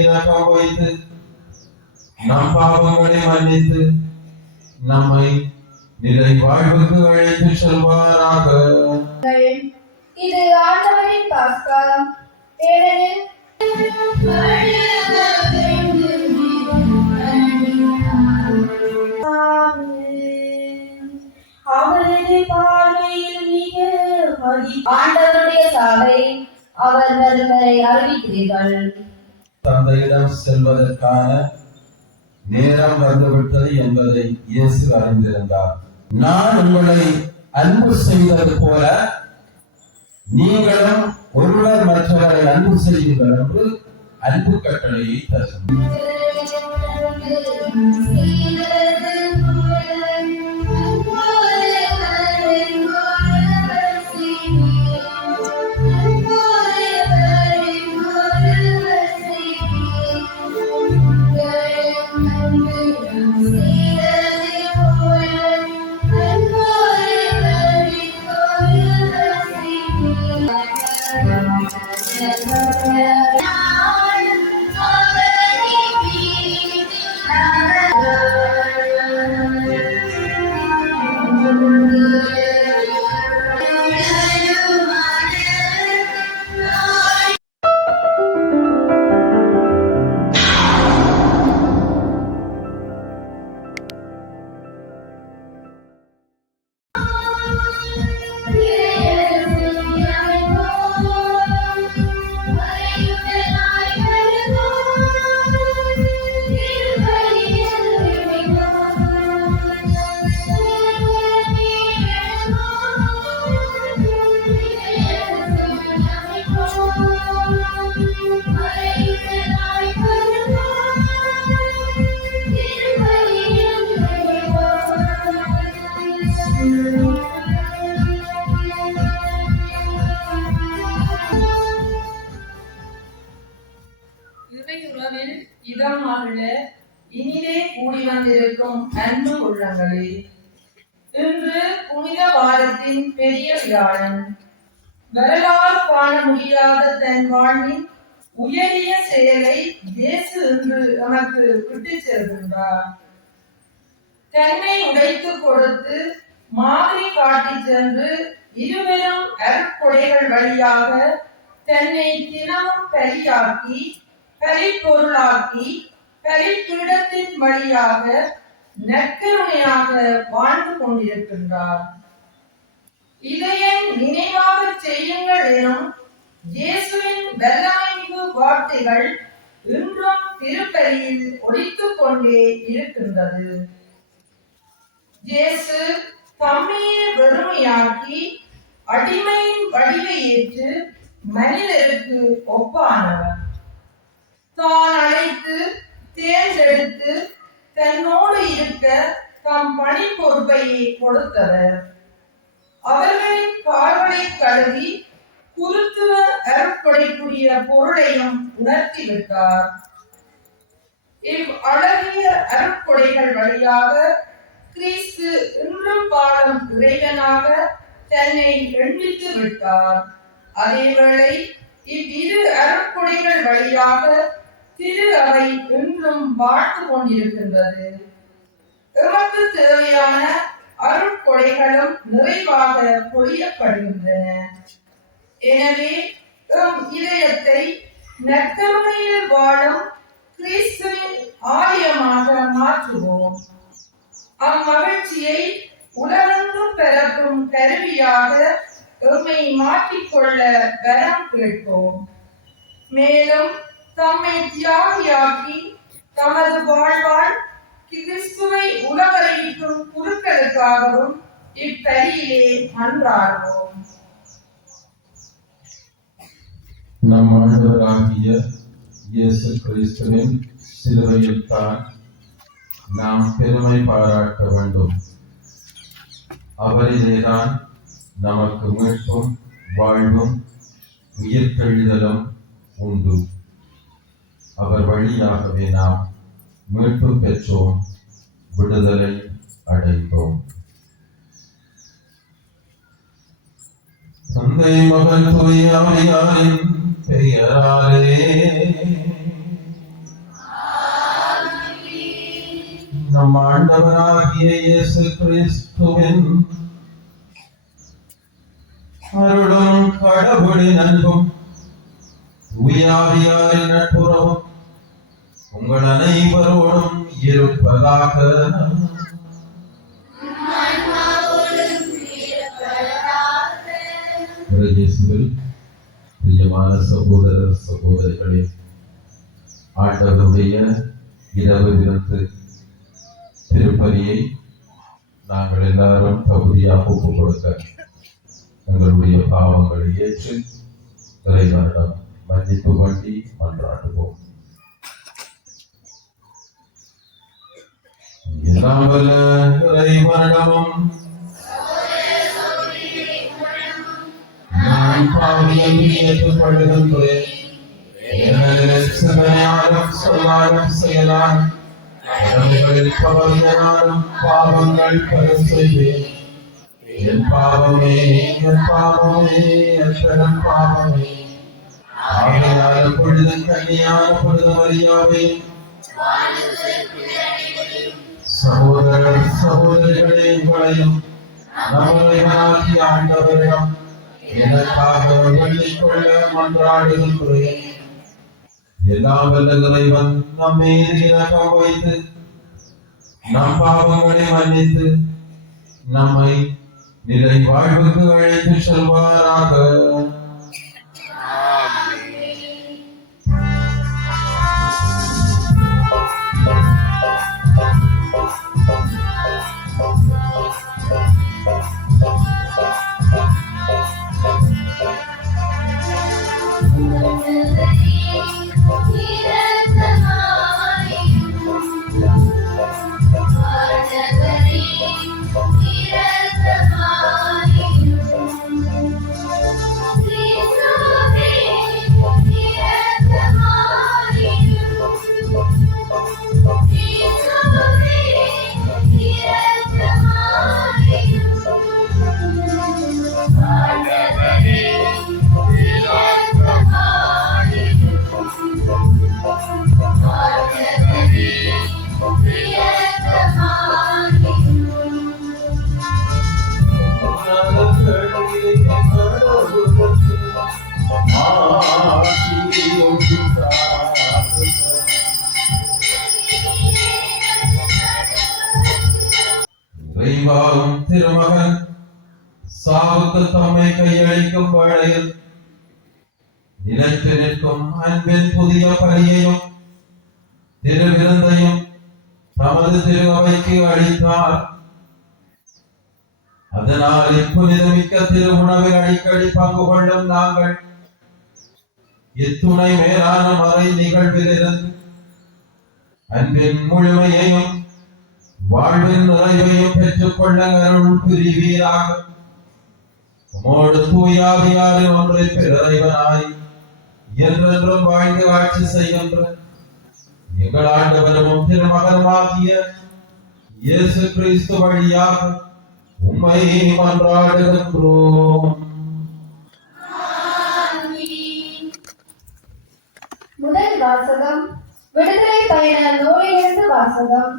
இரக்கம் வைத்து நம் பாவங்களை மன்னித்து நம்மை நிலை வாழ்வுக்கு அழைத்து செல்வாராக. இது ஆண்டவரின் பாஸ்கா. ஏனெனில் அவரது பார்வையில் மிக ஆண்டவருடைய சாவை அவர்கள் அறிவிக்கிறீர்கள். தந்தையிடம் செல்வதற்கான நேரம் வந்துவிட்டது என்பதை இயேசு அறிந்திருந்தார். நான் உங்களை அன்பு செய்தது போல நீங்களும் ஒருவர் மற்றவரை அன்பு செய்யுங்கள் என்று அன்பு கட்டளையை தருகிறார். இனிதே கூடி வந்திருக்கும் அன்பு உள்ளங்களே, இன்று புனித வாரத்தின் பெரிய விழாடன் வரலாறு காண முடியாத தன் வாழ்வின் உயரிய செயலை இயேசு இன்று நமக்கு விட்டுச் செல்கின்றார். தன்னை உடைத்து கொடுத்து மாதிரி காட்டி சென்று இருவரும் அருட்கொடைகள் வழியாக தன்னை தினமும் பலியாக்கி பலிப்பொருளாக்கி பலிப்பீடத்தின் வழியாக நற்கருணையாக வாழ்ந்து கொண்டிருக்கின்றார். இதையை நினைவாக செய்யுங்கள் எனும் இயேசுவின் வல்லமைமிகு வார்த்தைகள் இன்றும் திருப்பலியில் ஒலித்துக் கொண்டே இருக்கின்றது. இயேசு தம்மையே வெறுமையாக்கி அடிமையின் வடிவை ஏற்று மனிதருக்கு ஒப்பானவர். தான் அழைத்து தேர்ந்தெடுத்து தன்னோடு இருக்க தம் பணி பொறுப்பையை கொடுத்தவர். அவர்களின் கால்களை கழுவி குருத்துவ அருட்கொடைக்குரிய பொருளையும் உணர்த்திவிட்டார். இவ் அழகிய அருட்கொடைகள் வழியாக கிறிஸ்து இன்றும் பாடும் இறைவனாக தன்னை எண்ணித்து விட்டார். அதேவேளை இவ்விரு அருட்கொடைகள் வழியாக திரு அவை இன்றும் வாழ்ந்து கொண்டிருக்கின்றது. எமக்கு தேவையான அருட்கொடைகளும் நிறைவாக பொழியப்படுகின்றன. எனவே எம் இதயத்தை நற்கருணையில் வாழும் கிறிஸ்துவின் ஆலயமாக மாற்றுவோம். அம்மகிழ்ச்சியை உலகெங்கும் பரப்பும் கருவியாக எம்மை மாற்றிக்கொள்ள வரம் கேட்போம். மேலும் தம்மை தியாகியாக்கி தமது வாழ்வால் கிறிஸ்துவை உலகறிவிக்கும் குருக்களுக்காகவும் இப்பலியிலே மன்றாடுவோம். நம் ஆண்டவராகிய இயேசு கிறிஸ்துவின் சிலுவையில் தான் நாம் பெருமை பாராட்ட வேண்டும். அவரிலேதான் நமக்கு மீட்பும் வாழ்வும் உயிர்த்தெழுதலும் உண்டு. அவர் வழியாகவே நாம் மீட்பு பெற்றோம், விடுதலை அடைந்தோம். தந்தை மகன் தூய ஆவியாரின் பெயராலே நம் ஆண்டவராகிய இயேசு கிறிஸ்துவின் அருளும் கடவுளின் அன்பும் தூயாவியாரின் நட்புறவும் உங்கள் அனைவரோடும் இருப்பதாக. இயேசுவில் பிரியமான சகோதர சகோதரிகளே, ஆண்டவருடைய இரவு விருந்து திருப்பலியை நாங்கள் எல்லாரும் தகுதியாக ஒப்புக் கொடுக்க எங்களுடைய பாவங்களை ஏற்று இறைவனிடம் மன்னிப்பு வேண்டி மன்றாடுவோம். எல்லாம் வல்ல இறைவனிடமும் நான் பாவியம் ஏற்றுக்கொள்கின்றேன். எனது சிந்தனையாலும் சொல்லாலும் செயலாலும் கடமைகளில் தவறினாலும் பாவங்கள் பல செய்வேன். என் பாவமே எத்தனம் பாவமே. ஆகையால் பொழுதும் கன்னியான பொழுது மரியாதை சகோதரர் சகோதரிகளே, உங்களையும் நம்மை ஆண்டவரிடம் எனக்காக வேண்டிக் கொள்ள மன்றாடுகின்றேன். எல்லாம் வல்ல இறைவன் நம் மீது இணக்கம் வைத்து நம் பாவங்களை மன்னித்து நம்மை நிலை வாழ்வுக்கு அழைத்து செல்வாராக. இறைவாவும் திருமகன் சாவுக்கு தம்மை கையளிக்கும் வேளையில் நிலைத்து நிற்கும் அன்பின் புதிய பலியையும் திருவிருந்தையும் தமது திரு அவைக்கு அளித்தார். அதனால் இப்புனிதமிக்க திருவுணவில் அடிக்கடி பங்கு கொள்ளும் நாங்கள் இத்துணை மேலான மறை நிகழ்விலிருந்து அன்பின் முழுமையையும் வாழ்வின் நிறைவையும் பெற்றுக் கொள்ள அருள் புரிவீராக. உமோடு தூயாவியாரின் ஒன்றை பிறரைவனாய் என்றென்றும் வாழ்ந்து ஆட்சி செய்கின்ற எங்கள் ஆண்டவரும் திருமகனுமாகிய இயேசு கிறிஸ்து வழியாக உம்மை மன்றாடுகின்றோம். முதல் வாசகம். விடுதலை பயண நூலிலிருந்து வாசகம்.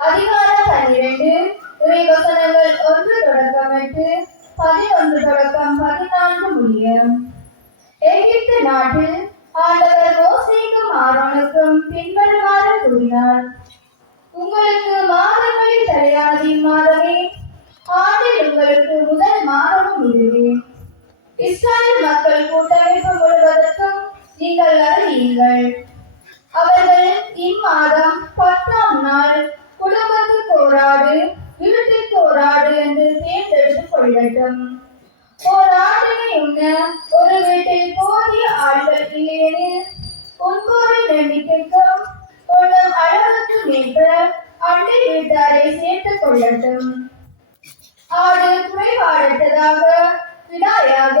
அதிகாரம் 12, இறைவசனங்கள் 1 தொடக்கம் 8, 11 தொடக்கம் 14 முடிய. எகிப்து நாட்டில் ஆண்டவர் மோசேக்கும் ஆரோனுக்கும் பின்வருமாறு கூறினார். உங்களுக்கு மாதங்களில் தலையானது இம்மாதமே, ஆண்டில் உங்களுக்கு முதல் மாதமும் இதுவே. இஸ்ராயேல் மக்கள் கூட்டமைப்பு முழுவதற்கும் நீங்கள் அறியுங்கள். அவர்கள் இம்மாதம் 10ஆம் நாள் குடும்பத்துக்கு ஒரு ஆடு, வீட்டுக்கு ஒரு ஆடு என்று தேர்ந்தெடுத்துக் கொள்ளட்டும். ஓர் ஆட்டினை உண்ண ஒரு வீட்டில் போதிய ஆள்கள் இல்லையெனில் உண்போரின் எண்ணிக்கைக்கும் உண்ணும் அளவுக்கு மேற்ப அண்டை வீட்டாரை சேர்த்துக் கொள்ளட்டும். ஆடு குறைபாடற்றதாக விடாயாக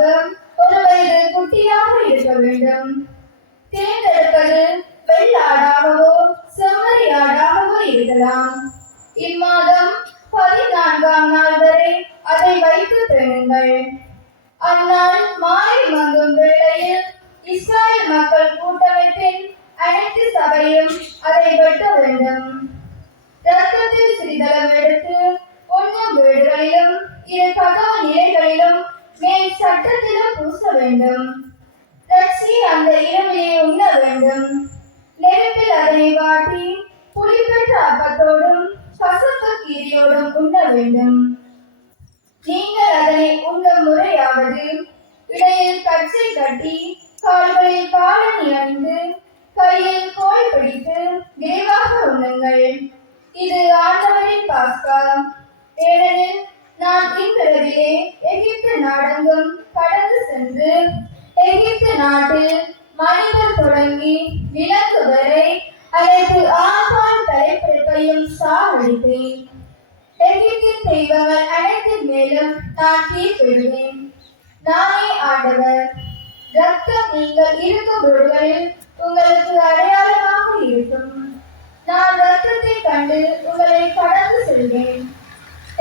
ஒரு வயது குட்டியாக இருக்க வேண்டும். தேர்ந்தெடுப்பது வெள்ளாடாகவோ செம்மறியாடாகவோ இருக்கலாம். இம்மாதம் 14ஆம் நாள் வரை அதை வைத்து பேணுங்கள். அந்நாள் மாலை மங்கும் வேளையில் இஸ்ராயேல் மக்கள் கூட்டமைப்பின் அனைத்து சபையும் அதை வெட்ட வேண்டும். ரத்தத்தில் சிறிதளவு எடுத்து உண்ணும் வீடுகளிலும் இரு கதவு நிலைகளிலும் மேல் சட்டத்திலும் பூச வேண்டும். ரட்சி அந்த இரவிலே உண்ண வேண்டும். நெருப்பில் அதனை வாட்டி புளிப்பெற்ற அப்பத்தோடும் கசப்பு கீரியோடும் உண்ண வேண்டும். நீங்கள் அதனை உண்ணும் முறையாவது இடையில் கச்சை கட்டி கால்களில் காலணி அணிந்து கையில் கோல் பிடித்து விரைவாக உண்ணுங்கள். இது ஆண்டவரின் பாஸ்கா. ஏனெனில் நான் இன்றிரவிலே எகிப்து நாடெங்கும் கடந்து சென்று எகிப்து நாட்டில் மனிதர் தொடங்கி விலங்கு வரை அனைத்து ஆகான் தலைப்பிறப்பையும் சாவடித்தேன். எகிப்தின் தெய்வங்கள் அனைத்தின் மேலும் நான் தீர்ப்பிடுவேன். நானே ஆண்டவர். ரத்தம் நீங்கள் இருக்கும் வீடுகளில் உங்களுக்கு அடையாளமாக இருக்கும். நான் ரத்தத்தை கண்டு உங்களை கடந்து செல்வேன்.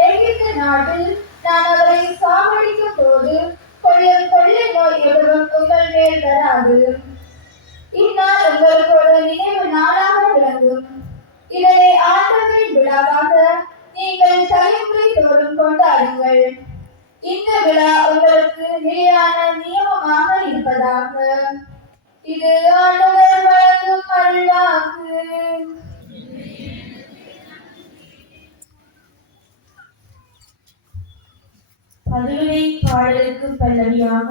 எகிப்து நாட்டில் நான் அவரை சாவடிக்கும் போது கொள்ளும் கொள்ளை நோய் எதுவும் உங்கள் மேல் வராது. இந்நாள் உங்களுக்கு ஒரு நினைவு நாளாக விளங்கும். இதனை ஆண்டவரின் விழாவாக நீங்கள் தலைமுறை தோறும் கொண்டாடுங்கள். இந்த விழா உங்களுக்கு நிலையான நியமமாக இருப்பதாக. இது ஆண்டவர் வழங்கும் அருள்வாக்கு. பதுவை பாடலுக்கு பல்லவியாக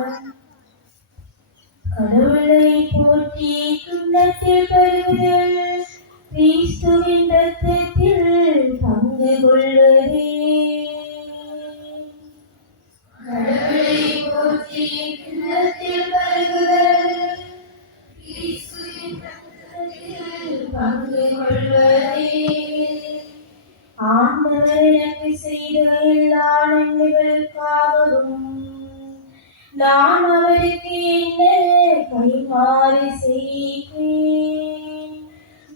கடவுளை போற்றி குன்னத்தில் பருகுதல் கிறிஸ்துவின் ரத்தத்தில் பங்கு கொள்வதே. கடவுளை போற்றி குன்னத்தில் பருகுதல் கிறிஸ்துவின் ரத்தத்தில் பங்கு கொள்வதே. ஆண்டவர் எனக்கு செய்த எல்லா நன்மைகளுக்காகவும் நான் அவருக்கு என்ன கைமாறு செய்கிறேன்.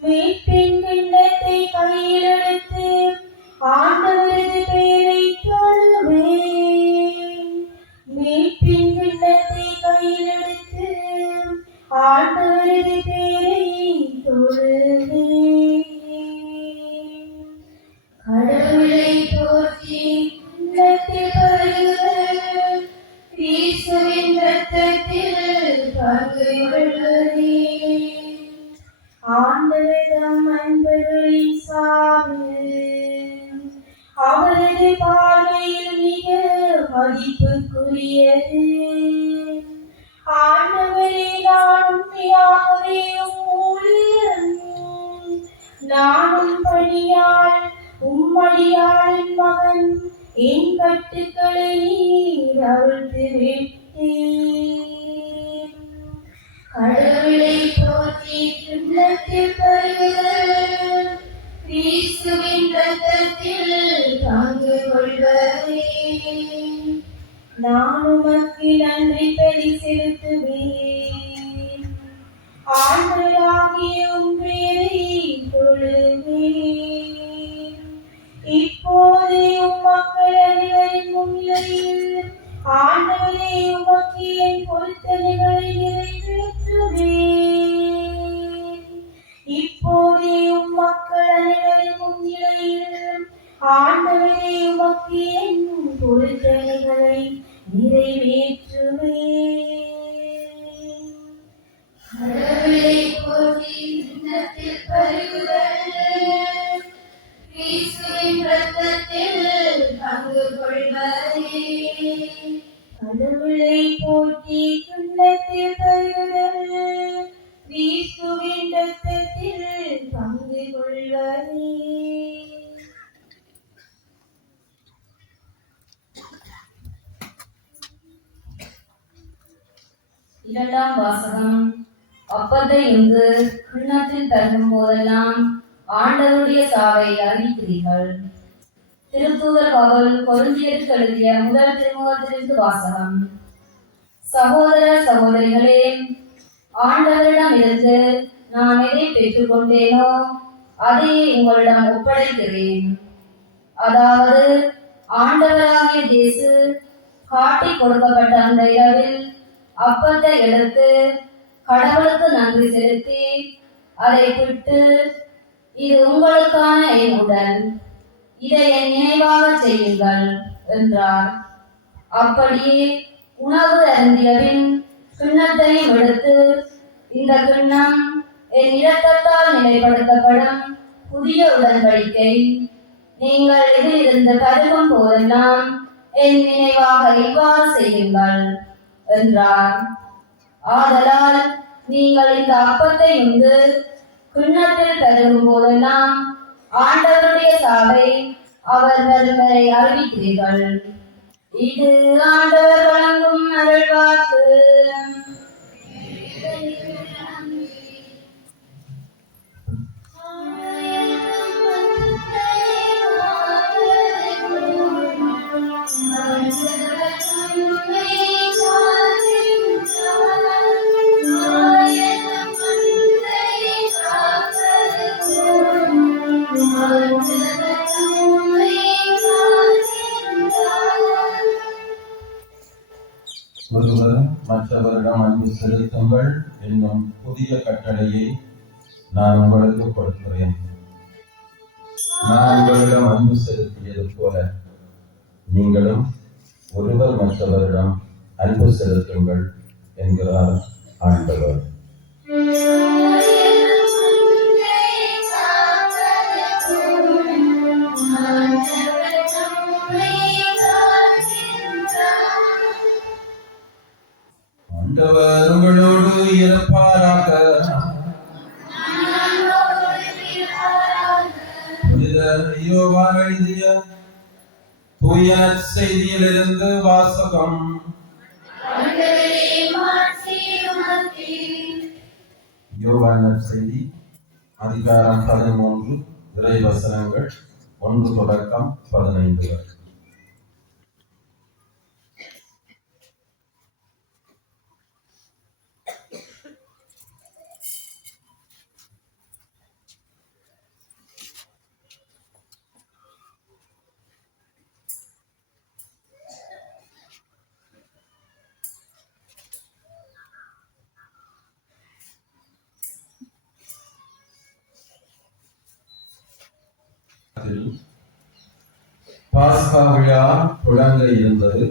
மீட்பின் கிண்ணத்தை கையில் எடுத்து ஆண்டவரது பெயரை தொழுவேன். மீட்பின் கிண்ணத்தை கையில் எடுத்து ஆண்டவரது பெயரை தொழுவேன். கடவுளை போற்றி குன்னத்தில் பருகுதல் கிறிஸ்துவின் ரத்தத்தில் பங்கு கொள்வதே. ஆண்டவரிடம் அன்பர்களின் சாவு அவரது பார்வையில் மிக மதிப்புக்குரியது. ஆண்டவரே, நான் உண்மையாகவே ஊழியன். நானும் பணியாள் உம்மடியாளின் மகன். என் கட்டுக்களை நீர் அவிழ்த்து விட்டீர். கடவுளை போற்றி குன்னத்தில் பருகுதல் கிறிஸ்துவின் ரத்தத்தில் பங்கு கொள்வதே. நான் உமக்கு நன்றி பலி செலுத்துவேன். ஆண்டவராகிய உம் பெயரை தொழுவேன். இப்போது உம் மக்கள் அனைவரின் முன்னிலையில் ஆண்டவரே உமக்கு என் பொருத்தனைகளை நிறைவேற்றுவேன். இப்போது உம் மக்கள் அனைவரின் முன்னிலையில் ஆண்டவரே உமக்கு என் பொருத்தனைகளை நிறைவேற்றுவேன். கடவுளை போற்றி குன்னத்தில் பருகுதல் கிறிஸ்துவின் ரத்தத்தில் பங்கு கொள்வதே. கடவுளை போற்றி குன்னத்தில் பருகுதல் கிறிஸ்துவின் ரத்தத்தில் பங்கு கொள்வதே. இரண்டாம் வாசகம். அப்பத்தை உண்டு கிண்ணத்தில் தருகும் போதெல்லாம் ஆண்டவருடைய சாவை அறிவிக்கிறீர்கள். திருத்தூதர் பவுல் கொரிந்தியருக்கு எழுதிய முதல் திருமுகத்திலிருந்து வாசகம். சகோதர சகோதரிகளே, ஆண்டவரிடம் இருந்து நான் எதை பெற்றுக்கொண்டேனோ அதை உங்களிடம் ஒப்படைக்கிறேன். அதாவது ஆண்டவராகிய இயேசு காட்டிக் கொடுக்கப்பட்ட அந்த இரவில் அப்பத்தை எடுத்து கடவுளுக்கு நன்றி செலுத்தி அதை பிட்டு இது உங்களுக்கான என் உடல், இதை என் நினைவாக செய்யுங்கள் என்றார். அப்படியே உணவு அருந்தியபின் கிண்ணத்தையும் எடுத்து, இந்த கிண்ணம் என் இரத்தத்தால் நிலைப்படுத்தப்படும் புதிய உடன்படிக்கை. நீங்கள் இதிலிருந்து பருகும் போதெல்லாம் என் நினைவாக இவ்வாறு செய்யுங்கள் என்றார். ஆதலால் நீங்கள் இந்த அப்பத்தை உண்டு கிண்ணத்தில் பருகும் போதெல்லாம் ஆண்டவருடைய சாவை அவர் வரும் வரை அறிவிக்கிறீர்கள். இது ஆண்டவர் வழங்கும் அருள்வாக்கு. ஒருவர் மற்றவரிடம் அன்பு செலுத்துங்கள் என்னும் புதிய கட்டளையை நான் உங்களுக்கு கொடுக்கிறேன். நான் உங்களிடம் அன்பு செலுத்தியது போல நீங்களும் ஒருவர் மற்றவரிடம் அன்பு செலுத்துங்கள் என்கிறார் ஆண்டவர். ஆண்டவர் உங்களோடு இருப்பாராக. யோவான் எழுதிய தூய செய்தியிலிருந்து வாசகம். யோவான் செய்தி அதிகாரம் 13 இறைவசனங்கள் 1 தொடக்கம் 15 வரை. பாஸ்கா விழா தொடங்க இருந்தது.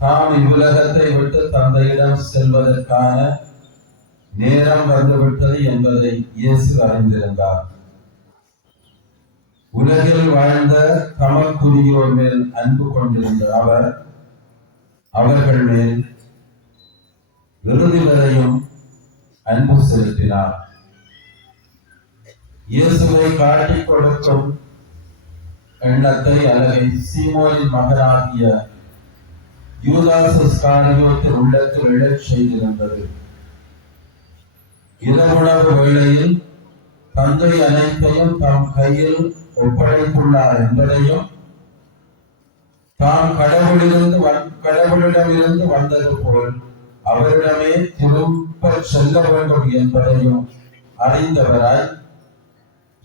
தாம் இவ்வுலகத்தை விட்டு தந்தையிடம் செல்வதற்கான நேரம் வந்துவிட்டது என்பதை இயேசு அறிந்திருந்தார். உலகில் வாழ்ந்த தமக்குரியோர் மேல் அன்பு கொண்டிருந்த அவர் அவர்கள் மேல் இறுதி வரையும் அன்பு செலுத்தினார். இயேசுவை காட்டிக் கொடுக்கும் எண்ணத்தை அல்லது சீமோனின் மகனாகிய யூதாஸ் இஸ்காரியோத்தின் உள்ளத்தில் எழச் செய்திருந்தது. இரவுணவு வேளையில் தந்தை அனைத்தையும் தாம் கையில் ஒப்படைத்துள்ளார் என்பதையும், தாம் கடவுளிடமிருந்து வந்தது போல் அவரிடமே திரும்ப செல்ல வேண்டும் என்பதையும் அறிந்தவராய்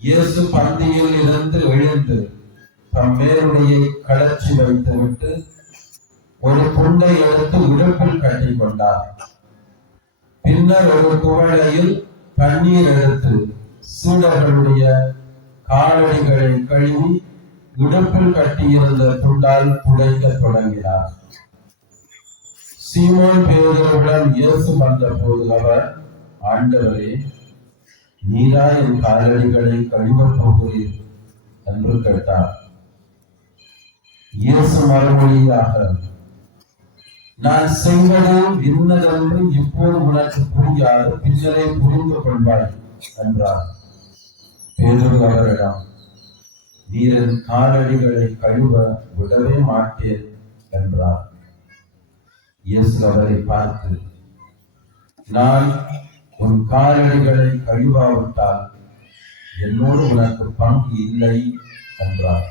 இயேசு பந்தியில் இருந்து எழுந்து தம் மேலுடையை கழற்றி வைத்துவிட்டு ஒரு துண்டை எடுத்து இடுப்பில் கட்டிக் கொண்டார். பின்னர் ஒரு குவளையில் தண்ணீர் எடுத்து சீடர்களுடைய காலடிகளை கழுவி இடுப்பில் கட்டியிருந்த துண்டால் துடைக்க தொடங்கினார். சீமோன் பேதுருவிடம் இயேசு வந்தபோது அவர், ஆண்டவரே, நீரா என் காலடிகளை கழுவப் போகிறீர் என்று கேட்டார். இயேசு மறுமொழியாக, நான் செய்வது இன்னதென்று இப்போது உனக்கு புரியாது, பின்னரே புரிந்து கொள்வாய் என்றார். பேதுரு அவரிடம், நீர் என் காலடிகளை கழுவ விடவே மாட்டேன் என்றார். இயேசு அவரை பார்த்து, நான் உன் காலடிகளை கழுவாவிட்டால் என்னோடு உனக்கு பங்கு இல்லை என்றார்.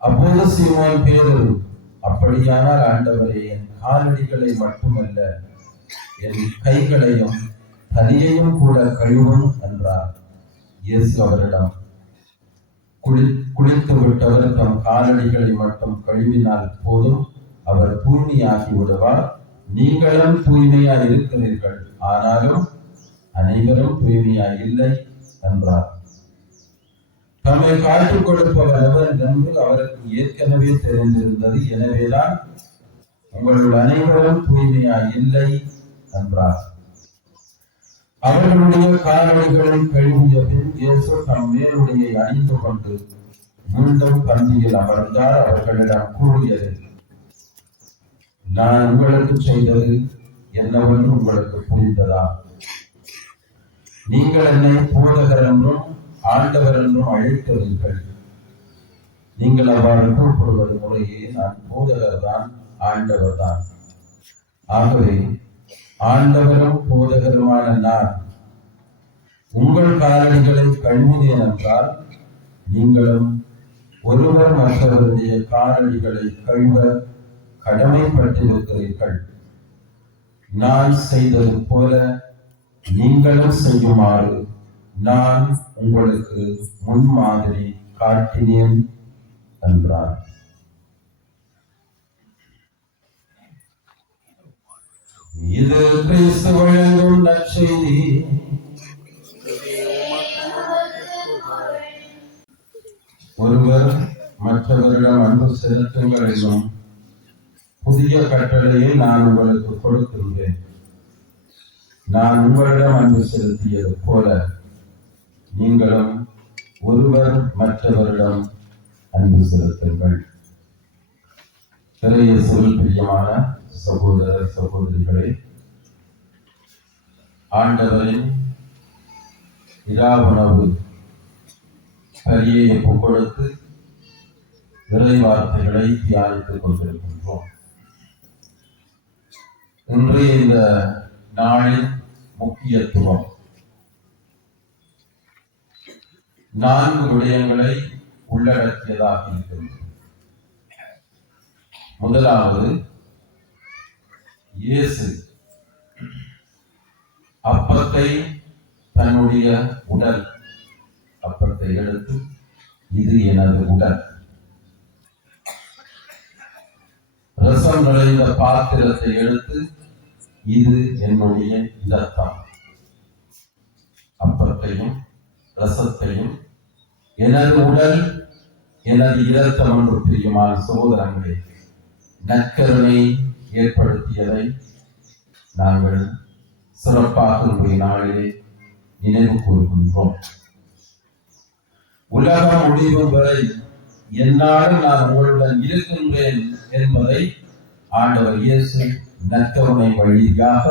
அப்போது சீமோன் பேதுரு, அப்படியானால் ஆண்டவரே, என் காலடிகளை மட்டுமல்ல என் கைகளையும் தலையையும் கூட கழுவும் என்றார். இயேசு அவரிடம், குளித்து விட்டவர் தம் காலடிகளை மட்டும் கழுவினால் போதும், அவர் தூய்மையாகி விடுவார். நீங்களும் தூய்மையாய் இருக்கிறீர்கள், ஆனாலும் அனைவரும் தூய்மையாய் இல்லை. என்றார். தம்மை காட்டுக் கொடுப்பவர் எவர் என்று அவருக்கு ஏற்கனவே தெரிந்திருந்தது. எனவேதான் உங்களுள் அனைவரும் தூய்மையாய் இல்லை என்றார். அவர்களுடைய காலடிகளை கழுவிய பின் இயேசு தம் மேலுடையை அணிந்து கொண்டு மீண்டும் பந்தியில் அமர்ந்தார். அவர்களிடம் கூறியது, நான் உங்களுக்கு செய்தது என்னவென்று உங்களுக்கு புரிந்ததா? நீங்கள் என்னை போதகர் என்றும் ஆண்டவர் என்றும் அழைக்கிறீர்கள். நீங்கள் அவ்வாறு கூப்பிடுவது முறையே நான் போதகர் தான், ஆண்டவர் தான். ஆகவே ஆண்டவரும் போதகருமான நான் உங்கள் காலடிகளை கழுவினேன் என்றால் நீங்களும் ஒருவர் மற்றவருடைய காலடிகளை கழுவ கடமைப்பட்டிருக்கிறீர்கள். நான் செய்தது போல நீங்களும் செய்யுமாறு நான் உங்களுக்கு முன்மாதிரி காட்டினேன் என்றார். இது கிறிஸ்து வழங்கும் நற்செய்தி. ஒருவர் மற்றவரிடம் அன்பு செலுத்துங்கள் என்னும் புதிய கட்டளையை நான் உங்களுக்கு கொடுக்கின்றேன். நான் உங்களிடம் அன்பு செலுத்தியது போல நீங்களும் ஒருவர் மற்றவரிடம் அன்பு செலுத்துங்கள். இறையேசுவில் பிரியமான சகோதர சகோதரிகளே, ஆண்டவரின் இராவுணவு பலியை ஒப்புக் கொடுத்து இறை வார்த்தைகளை தியானித்துக் கொண்டிருக்கின்றோம். இன்றைய இந்த நாளின் முக்கியத்துவம் 4 விடயங்களை உள்ளடக்கியதாக இருக்கின்றது. முதலாவது, இயேசு அப்பத்தை தன்னுடைய உடல், அப்பத்தை எடுத்து இது எனது உடல், ரசம் நிறைந்த பாத்திரத்தை எடுத்து இது என்னுடைய இரத்தம். அப்பத்தையும் ரசத்தையும் எனது உடல் எனது இரத்தம் என்று பிரியமான சகோதரங்களே, நற்கருணை ஏற்படுத்தியதை நாங்கள் சிறப்பாக இன்றைய நாளிலே நினைவு கூறுகின்றோம். உலகம் முடிவும் வரை என்னாலும் நான் உங்களுடன் இருக்கின்றேன் என்பதை ஆண்டவர் இயேசு நற்கருணை வழியாக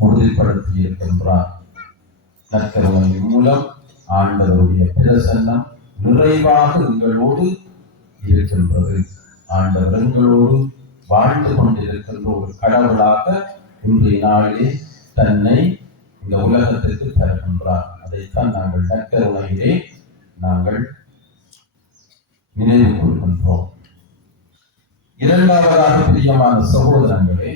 உறுதிப்படுத்தி இருக்கின்றார். நற்கருணை மூலம் ஆண்டவருடைய பிரசன்னம் நிறைவாக எங்களோடு இருக்கின்றது. ஆண்டவர் எங்களோடு வாழ்ந்து கொண்டிருக்கின்ற ஒரு கடவுளாக இன்றைய நாளிலே தன்னை இந்த உலகத்திற்கு தருகின்றார். அதைத்தான் நாங்கள் நற்கருணையிலே நாங்கள் நினைவு கூறுகின்றோம். இரண்டாவதாக பிரியமான சகோதரங்களே,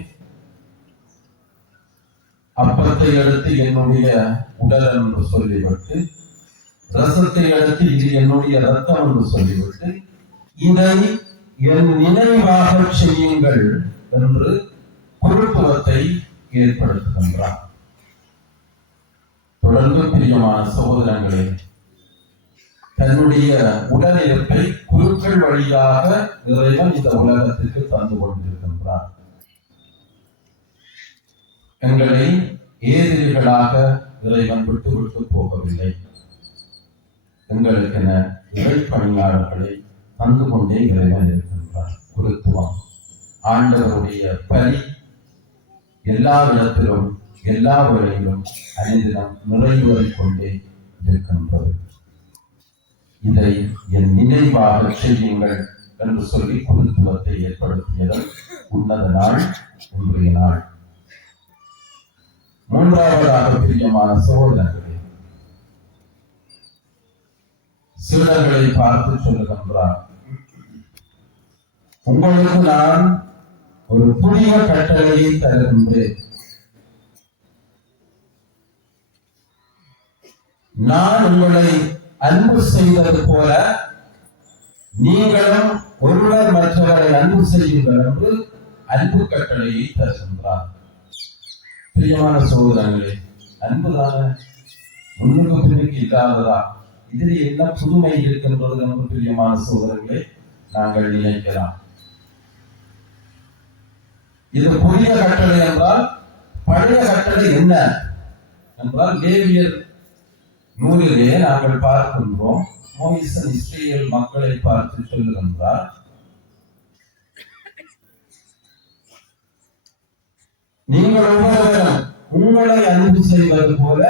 அப்பத்தை எடுத்து என்னுடைய உடல் என்று சொல்லிவிட்டு, ரசத்தை எடுத்து இது என்னுடைய ரத்தம் என்று சொல்லிவிட்டு, இதை என் நினைவாக செய்யுங்கள் என்று குருத்துவத்தை ஏற்படுத்துகின்றார். தொடர்ந்து பிரியமான சகோதரங்களே, தன்னுடைய உடல் இருப்பை குருக்கள் வழியாக இறைவன் இந்த உலகத்திற்கு தந்து கொண்டிருக்கின்றார். எங்களை ஏதிரிகளாக இறைவன் விட்டு விட்டு போகவில்லை. எங்களுக்கென இறைப்பணியாளர்களை தந்து கொண்டே இறைவன் இருக்கின்றார். குருத்துவம், ஆண்டவருடைய பலி எல்லா இடத்திலும் எல்லா வேளையிலும் அனைதிலும் நிறைவேறி கொண்டே இருக்கின்றது. இதை என் நினைவாக செய்யுங்கள் என்று சொல்லி குருத்துவத்தை ஏற்படுத்தியதன் உன்னத நாள் இன்றைய நாள். மூன்றாவதாக பிரியமான சகோதரர்களே, சீடர்களை பார்த்து சொல்லுகின்றார், உங்களுக்கு நான் ஒரு புதிய கட்டளையை தருகின்றேன். நான் உங்களை அன்பு செய்தது போல நீங்களும் ஒருவர் மற்றவரை அன்பு செய்யுங்கள் என்று அன்பு கட்டளையை தருகின்றார். பிரியமான சகோதரர்களே, அன்புதான முன்னுக்கு பின்னுக்கு இல்லாததா, இதில் என்ன புதுமை இருக்கின்றது என்று பிரியமான சோதரர்களை நாங்கள் நினைக்கலாம். இது புதிய கட்டளை என்றால் பழைய கட்டளை என்ன என்றால் லேவியர் நூலிலே நாங்கள் பார்க்கின்றோம். மோசே இஸ்ரேல் மக்களை பார்த்து சொல்லுகின்றார், நீங்கள் ஒவ்வொருவரும் உங்களை அன்பு செய்வது போல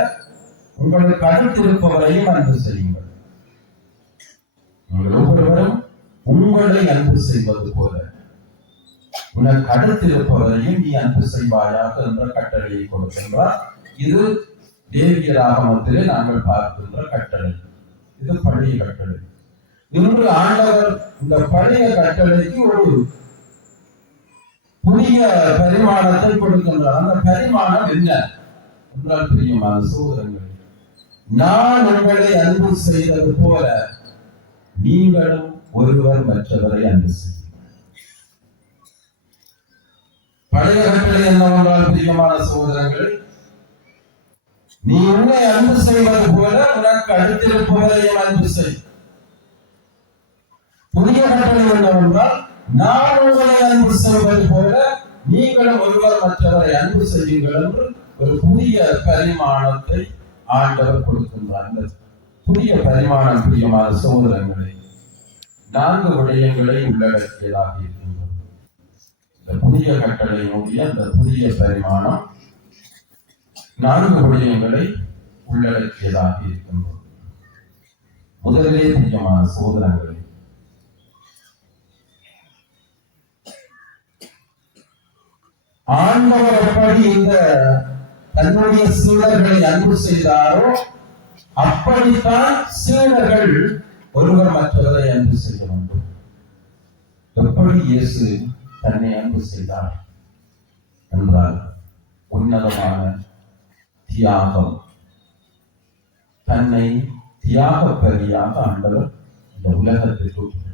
உங்களுக்கு அடுத்திருப்பவரையும் அன்பு செய்யுங்கள். நீங்கள் ஒவ்வொருவரும் உங்களை அன்பு செய்வது போல உனக்கு அடுத்திருப்பவரையும் நீ அன்பு செய்வாயாக என்ற கட்டளையை கொடுக்கின்றார். இது லேவியராகமத்திலே நாங்கள் பார்க்கின்ற கட்டளை. இது பழைய கட்டளை. இன்று ஆண்டவர் இந்த பழைய கட்டளைக்கு ஒரு புதிய பரிமாணத்தை கொடுக்கின்றார். அந்த பரிமாணம் என்ன என்றால் பிரியமான சகோதரர்களே, நான் உங்களை அன்பு செய்தது போல நீங்களும் ஒருவர் மற்றவரை அன்பு செய்யுங்கள். பழைய கட்டளை என்னவென்றால் பிரியமான சகோதரர்கள், நீ உன்னை அன்பு செய்வது போல உனக்கு அடுத்திருப்பவரையும் அன்பு செய். புதிய கட்டளை என்னவென்றால், நான் உங்களை அன்பு செய்வது போல நீங்களும் ஒருவர் மற்றவரை அன்பு செய்யுங்கள் என்று ஒரு புதிய பரிமாணத்தை ஆண்டவர் கொடுக்கின்றார். இந்த புதிய பரிமாணம் பிரியமான சகோதரங்களை 4 விடயங்களை உள்ளடக்கியதாக இருக்கின்றது. இந்த புதிய கட்டளையினுடைய அந்த புதிய பரிமாணம் 4 விடயங்களை உள்ளடக்கியதாக இருக்கின்றது. முதலிலே பிரியமான சகோதரங்களை, ஆண்டவர் எப்படி இந்த தன்னுடைய சீடர்களை அன்பு செய்தாரோ அப்படித்தான் சீடர்கள் ஒருவர் மற்றவரை அன்பு செய்ய வேண்டும். எப்படி இயேசு தன்னை அன்பு செய்தார் என்றால் உன்னதமான தியாகம். தன்னை தியாக பலியாக ஆண்டவர் இந்த உலகத்திற்கு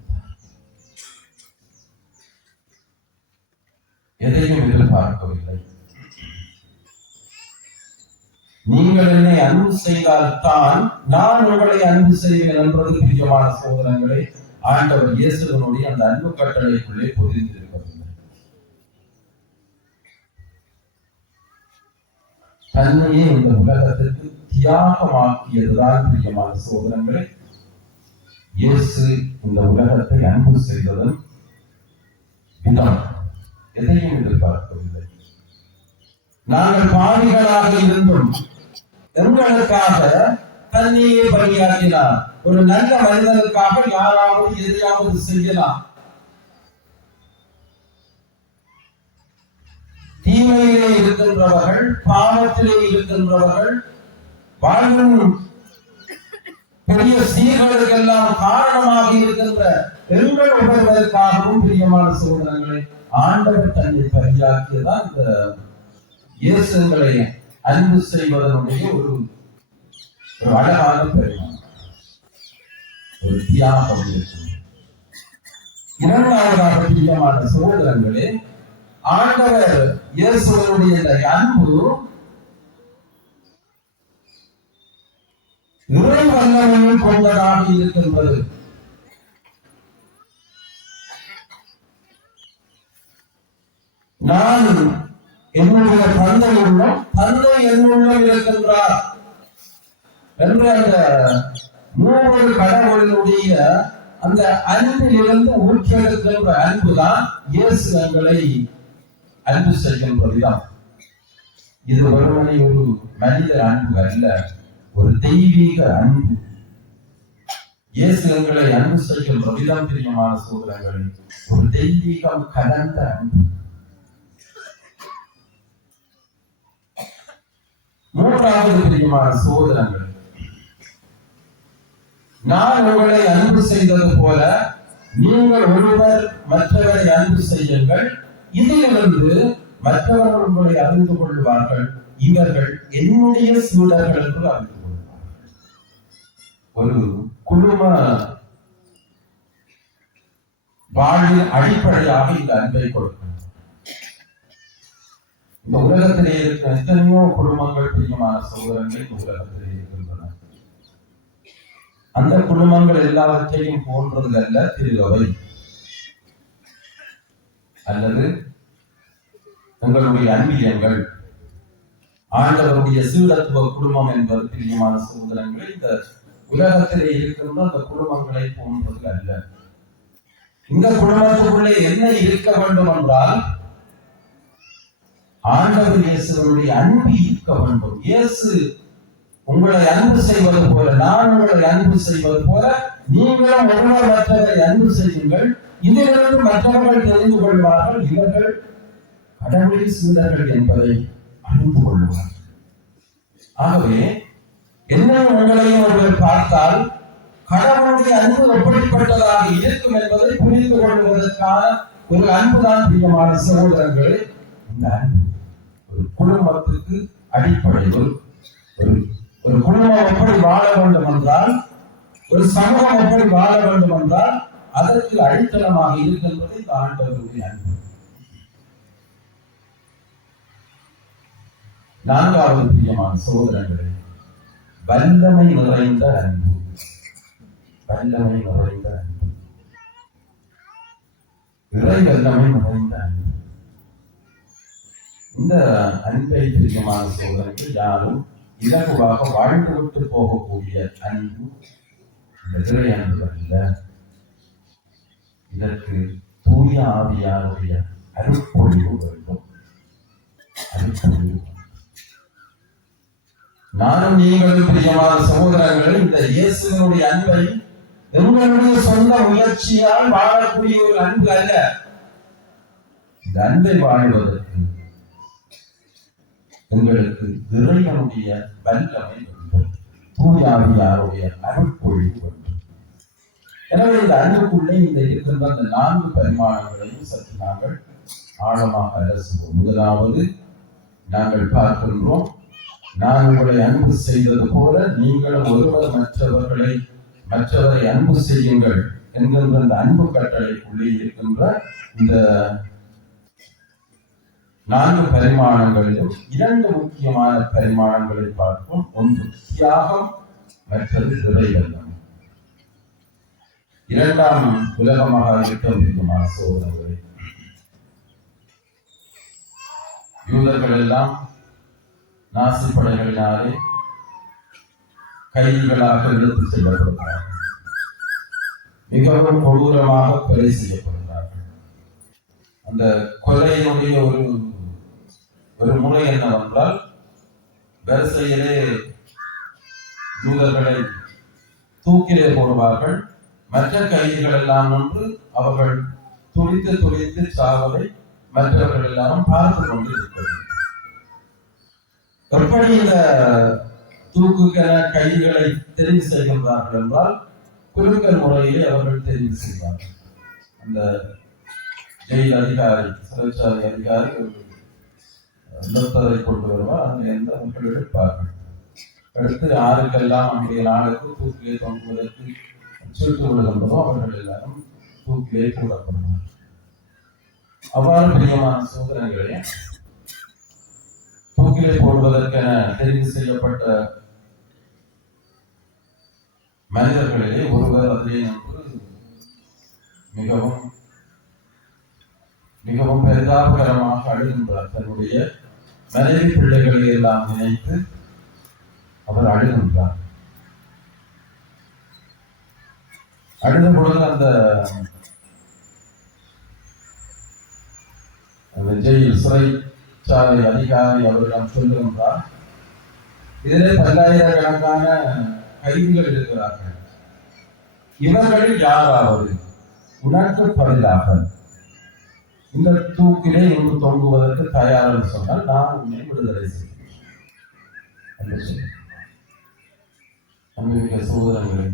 எதையும் எதிர்பார்க்கவில்லை. நீங்கள் என்னை அன்பு செய்தால் தான் நான் உங்களை அன்பு செய்வேன் என்பது பிரியமான சகோதரங்களை ஆண்டவர் இயேசுவினுடைய அந்த அன்பு கட்டளைக்குள்ளே பொதிந்திருக்கவில்லை. தன்னையே இந்த உலகத்திற்கு தியாகமாக்கியதுதான் பிரியமான சகோதரங்களை இயேசு இந்த உலகத்தை அன்பு செய்ததன் விதம். எதையும் எதிர்பார்க்கவில்லை. நாங்கள் பாவிகளாக இருந்தும் எங்களுக்காக தன்னையே பலியாக்கினார். ஒரு நல்ல மனிதனுக்காக யாராவது எதையாவது செய்யலாம். தீமையிலே இருக்கின்றவர்கள், பாவத்திலே இருக்கின்றவர்கள், வாழ்வும் பெரிய சீர்களுக்கெல்லாம் காரணமாக இருக்கின்ற எங்கள் உணர்வதற்காகவும் பிரியமான சகோதரங்களை ஆண்டவர் தன்னை பலியாக்கியதான் இந்த இயேசுங்களை அன்பு செய்வதனுடைய ஒரு அழகான பெருமாள், ஒரு தியாகம் இருக்கு. 2வது பிரியமான சகோதரங்களே, ஆண்டவர் இயேசுவனுடைய அன்பு இறை வல்லமையை கொண்டதாக இருக்கின்றது. நான் என்னுடைய தந்தை உள்ளம், தந்தை என்னுள்ளம் இருக்கின்றார் என்ற அந்த 3 கடவுளினுடைய அந்த அன்பிலிருந்து ஊற்றெடுக்கின்ற அன்புதான் இயேசு எங்களை அன்பு செய்கின்ற விதம். இது ஒருவனை ஒரு மனித அன்பு அல்ல, ஒரு தெய்வீக அன்பு. இயேசு எங்களை அன்பு செய்கின்ற விதம் பிரியமான சகோதரர்களே ஒரு தெய்வீகம் கலந்த அன்பு. 3வது பிரியமான சகோதரர்களே, நான் உங்களை அன்பு செய்தது போல நீங்கள் ஒருவர் மற்றவரை அன்பு செய்யுங்கள். இதிலிருந்து மற்றவர்கள் உங்களை அறிந்து கொள்வார்கள், இவர்கள் என்னுடைய சீடர்கள் என்று அறிந்து கொள்வார்கள். ஒரு குடும்ப வாழ்வின் அடிப்படையாக இந்த அன்பை கொடுக்கிறது. இந்த உலகத்திலே இருக்கிற எத்தனையோ குடும்பங்கள் பிரியமான சகோதரங்கள் இந்த உலகத்திலே இருக்கின்றன. அந்த குடும்பங்கள் எல்லாவற்றையும் போன்றது அல்ல திருவை அல்லது உங்களுடைய அன்பியங்கள். ஆண்டவருடைய சீடத்துவ குடும்பம் என்பது பிரியமான சகோதரங்களை இந்த உலகத்திலே இருக்கின்ற அந்த குடும்பங்களை போன்றது அல்ல. இந்த குடும்பத்துக்குள்ளே என்ன இருக்க வேண்டும் என்றால் ஆண்டவர் இயேசுடைய அன்பு இருக்க வேண்டும். இயேசு உங்களை அன்பு செய்வது போல, நான் உங்களை அன்பு செய்வது போல நீங்களும் ஒருவர் மற்றவரை அன்பு செய்யுங்கள். இதிலிருந்து மற்றவர்கள் தெரிந்து கொள்வார்கள் இவர்கள் கடவுளின் சீடர்கள் என்பதை அறிந்து கொள்வார். ஆகவே என்னையும் உங்களையும் ஒருவர் பார்த்தால் கடவுளுடைய அன்பு எப்படிப்பட்டதாக இருக்கும் என்பதை புரிந்து கொள்வதற்கான ஒரு அன்புதான் பிரியமான சகோதரர்களே. இந்த அன்பு ஒரு குடும்பத்துக்கு அடிப்படை. ஒரு குடும்பம் எப்படி வாழ வேண்டும் என்றால், ஒரு சமூகம் எப்படி வாழ வேண்டும் என்றால் அதற்கு அடித்தளமாக இருக்கின்றது இந்த ஆண்டவருடைய அன்பு. நான்காவது பிரியமான சகோதரர்களே, வல்லமை நிறைந்த அன்பு. வல்லமை நிறைந்த அன்பு, இறை வல்லமை நிறைந்த அன்பு. இந்த அன்பை பிரியமான சகோதரர்கள் யாரும் இலகுவாக வாழ்ந்துவிட்டு போகக்கூடிய அன்பு இந்த இறை அன்பு அல்ல. இதற்கு தூய ஆவியாருடைய அருட்பொழிவு வேண்டும். அருட்பொழிவு. நானும் நீங்களும் பிரியமான சகோதரர்கள் இந்த இயேசுவினுடைய அன்பை எங்களுடைய சொந்த முயற்சியால் வாழக்கூடிய ஒரு அன்பு அல்ல. இந்த அன்பை வாழ்வதற்கு எங்களுக்கு இறைவனுடைய வல்லமை வேண்டும். தூய ஆவியாருடைய அருட்பொழிவு வேண்டும். எனவே இந்த அன்புக்குள்ளே இந்த இருக்கின்ற அந்த 4 பரிமாணங்களையும் சற்று நாங்கள் ஆழமாக அலசுவோம். முதலாவது நாங்கள் பார்க்கின்றோம், நான் உங்களை அன்பு செய்தது போல நீங்களும் ஒருவர் மற்றவரை அன்பு செய்யுங்கள் என்கின்ற அந்த அன்பு கட்டளைக்குள்ளே இருக்கின்ற இந்த 4 பரிமாணங்களிலும் 2 முக்கியமான பரிமாணங்களை பார்ப்போம். ஒன்று தியாகம், மற்றது இறைவல்லம். 2ஆம் உலக மகாயுத்தம் பிரியமான சகோதரர்களே, யூதர்கள் எல்லாம் நாசி படைகளினாலே கைதிகளாக இழுத்துச் செல்லப்படுகிறார்கள். மிகவும் கொடூரமாக கொலை செய்யப்படுகிறார்கள். அந்த கொலையினுடைய ஒரு முறை என்னவென்றால், வரிசையிலே யூதர்களை தூக்கிலே போடுவார்கள். மற்ற கைதிகள் எல்லாம் ஒன்று அவர்கள் துடித்து சாவதை மற்றவர்கள் எல்லாரும் பார்த்து கொண்டு இருக்கிறது. எப்படி இந்த தூக்குக்கென கைதிகளை தெரிவு செய்கின்றார்கள் என்றால், குழுக்கள் முறையிலே அவர்கள் தெரிவு செய்வார்கள். அந்த ஜெயில் அதிகாரி, சிறைச்சாலை அதிகாரி நிறுத்தத்தை கொண்டு வருவார். அதிலிருந்து அவர்கள் எடுப்பார்கள். எடுத்து யாருக்கெல்லாம் நம்முடைய நாளுக்கு தூக்கிலே தொங்குவதற்கு சுட்டு விடுகின்றதோ அவர்கள் எல்லாரும் தூக்கிலே போடப்படுவார். அவ்வாறு பிரியமான சோதனைகளே, தூக்கிலே போடுவதற்கென தெரிவு செய்யப்பட்ட மனிதர்களிலே ஒருவர் அதிலே நின்று மிகவும் மிகவும் பரிதாபகரமாக அழுகின்றார். தன்னுடைய மனைவி பிள்ளைகளை எல்லாம் நினைத்து அவர் அழுகின்றார். அழுத பொழுது அந்த ஜெயில் சிறைச்சாலை அதிகாரி அவரிடம் சொல்லுகின்றார், இதிலே பல்லாயிரக்கணக்கான கைதிகள் இருக்கிறார்கள். இவர்களில் யாராவது உனக்கு பதிலாக இந்த தூக்கிலே இன்று தொங்குவதற்கு தயார் என்று சொன்னால் நான் உன்னை விடுதலை செய்கிறேன் என்று சொல்லுங்கள். அன்பிற்குரிய சகோதரர்களே,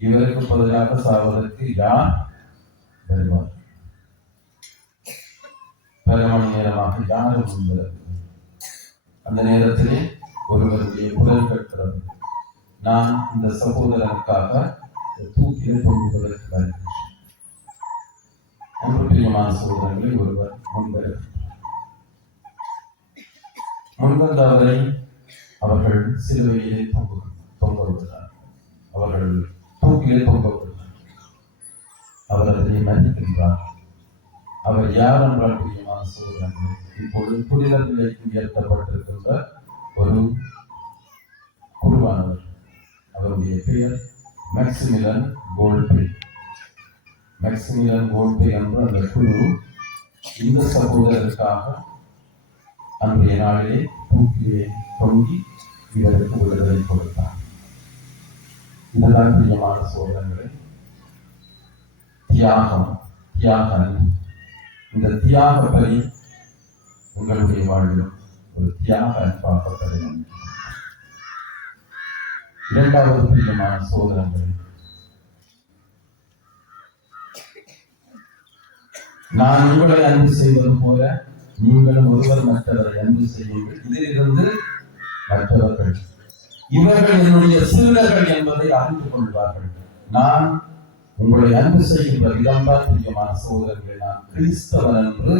இவருக்கு பதிலாக சாவதற்கு யார் வருவார்? பல மணி நேரமாக யாரும் முன்வரவில்லை. அந்த நேரத்திலே ஒருவருடைய குரல் கேட்கிறது, நான் இந்த சகோதரனுக்காக தூக்கிலே தொங்குவதற்கு வருகிறேன். அன்று பிரியமான சகோதரர்களை ஒருவர் முன்வந்த அவரை அவர்கள் சிலுவையிலே தொங்க விடுகிறார். அவர்கள் தூக்கிலே தொங்கப்பட்டார். அவர் அதை மதிக்கின்றார். அவர் யார் என்றால் பிரியமான சகோதரர்களே, இப்பொழுது புனிதர் நிலைக்கு உயர்த்தப்பட்டிருக்கின்ற ஒரு குருவானவர். அவருடைய பெயர் மேக்சிமிலன் கோல்பே. மேக்சிமிலன் கோல்பே என்ற அந்த குரு இந்த சகோதரருக்காக அன்றைய நாளிலே தூக்கிலே தொங்கி இவருக்கு விடுதலை கொடுத்தார். இதுதான் பிரியமான சகோதரர்களே தியாகம், தியாக அன்பு. இந்த தியாக பலி உங்களுடைய வாழ்விலும் ஒரு தியாக அன்பாக பெற வேண்டும். இரண்டாவது பிரியமான சகோதரர்களே, நான் உங்களை அன்பு செய்வது போல நீங்களும் ஒருவர் மற்றவரை அன்பு செய்யுங்கள். இதிலிருந்து மற்றவர்கள் இவர்கள் என்னுடைய சீடர்கள் என்பதை அறிந்து கொள்வார்கள். நான் உங்களை அன்பு செய்கின்ற விதம்தான் பிரியமான சகோதரர்களை நான் கிறிஸ்தவன் என்று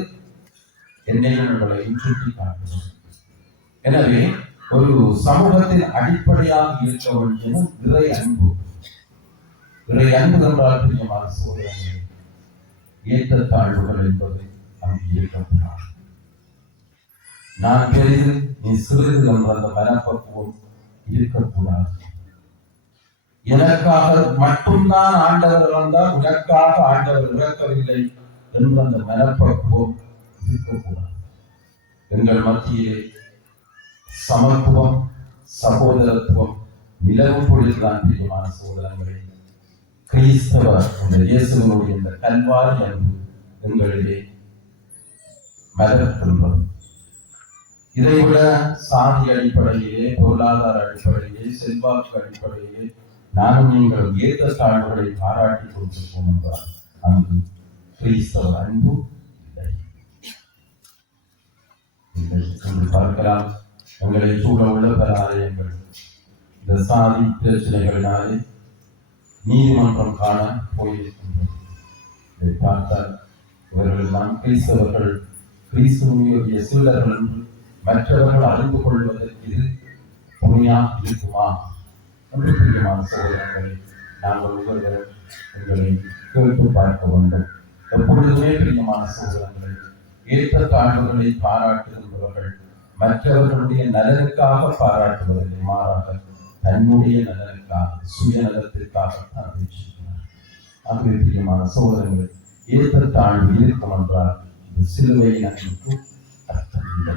என்னையும் உங்களை சுட்டி காட்டுகிறேன். எனவே ஒரு சமூகத்தின் அடிப்படையாக இருக்க வேண்டியது இறை அன்பு. இறை அன்பு என்றால் பிரியமான சகோதரர்களே ஏற்றத்தாழ்வுகள் என்பதை அங்கு இருக்கக்கூடாது. நான் பெரிது நீ சிறிது என்ற அந்த மனப்பக்குவம் இருக்கக்கூடாது. எனக்காக மட்டும்தான் ஆண்டவர் இறந்தால் உனக்காக ஆண்டவர் இறக்கவில்லை என்ற அந்த மனப்பக்குவம் இருக்கக்கூடாது. எங்கள் மத்தியிலே சமத்துவம், சகோதரத்துவம் நிலவும் பொழுதுதான் பிரியமான சகோதரங்களே கிறிஸ்தவர் இந்த இயேசுவனுடைய இந்த கல்வாரி அன்பு எங்களிலே மலர்கின்றது. இதைவிட சாதி அடிப்படையிலே, பொருளாதார அடிப்படையிலே, செல்வாக்கு அடிப்படையிலே நானும் நீங்கள் ஏற்ற தாழ்வுகளை பாராட்டி கொண்டிருப்போம் என்றால் அங்கு கிறிஸ்தவ அன்பு இல்லை என்று பார்க்கலாம். எங்களை சூழ உள்ள பல ஆலயங்கள் இந்த சாதி பிரச்சனைகளினாலே நீதிமன்றம் காண போயிருக்கின்றனர். இதை பார்த்தால் இவர்கள் எல்லாம் கிறிஸ்தவர்கள், கிறிஸ்துவனுடைய சீடர்கள் என்று மற்றவர்கள் அறிந்து கொள்வதற்கு இது துணையாக இருக்குமா என்று பிரியமான சகோதரர்களை நாங்கள் ஒவ்வொருவரும் எங்களை கேட்டு பார்க்க வேண்டும். எப்பொழுதுமே பிரியமான சகோதரர்களை ஏற்ற தாழ்வுகளை பாராட்டுகின்றவர்கள் மற்றவர்களுடைய நலனுக்காக பாராட்டுவதில்லை, மாறாக தன்னுடைய நலனுக்காக, சுயநலத்திற்காகத்தான் பேசுகிறார். ஆகவே பிரியமான சகோதரர்கள் ஏற்ற தாழ்வு இருக்கும் என்றால் இந்த சிலுவையின் அன்புக்கு அர்த்தம் இல்லை.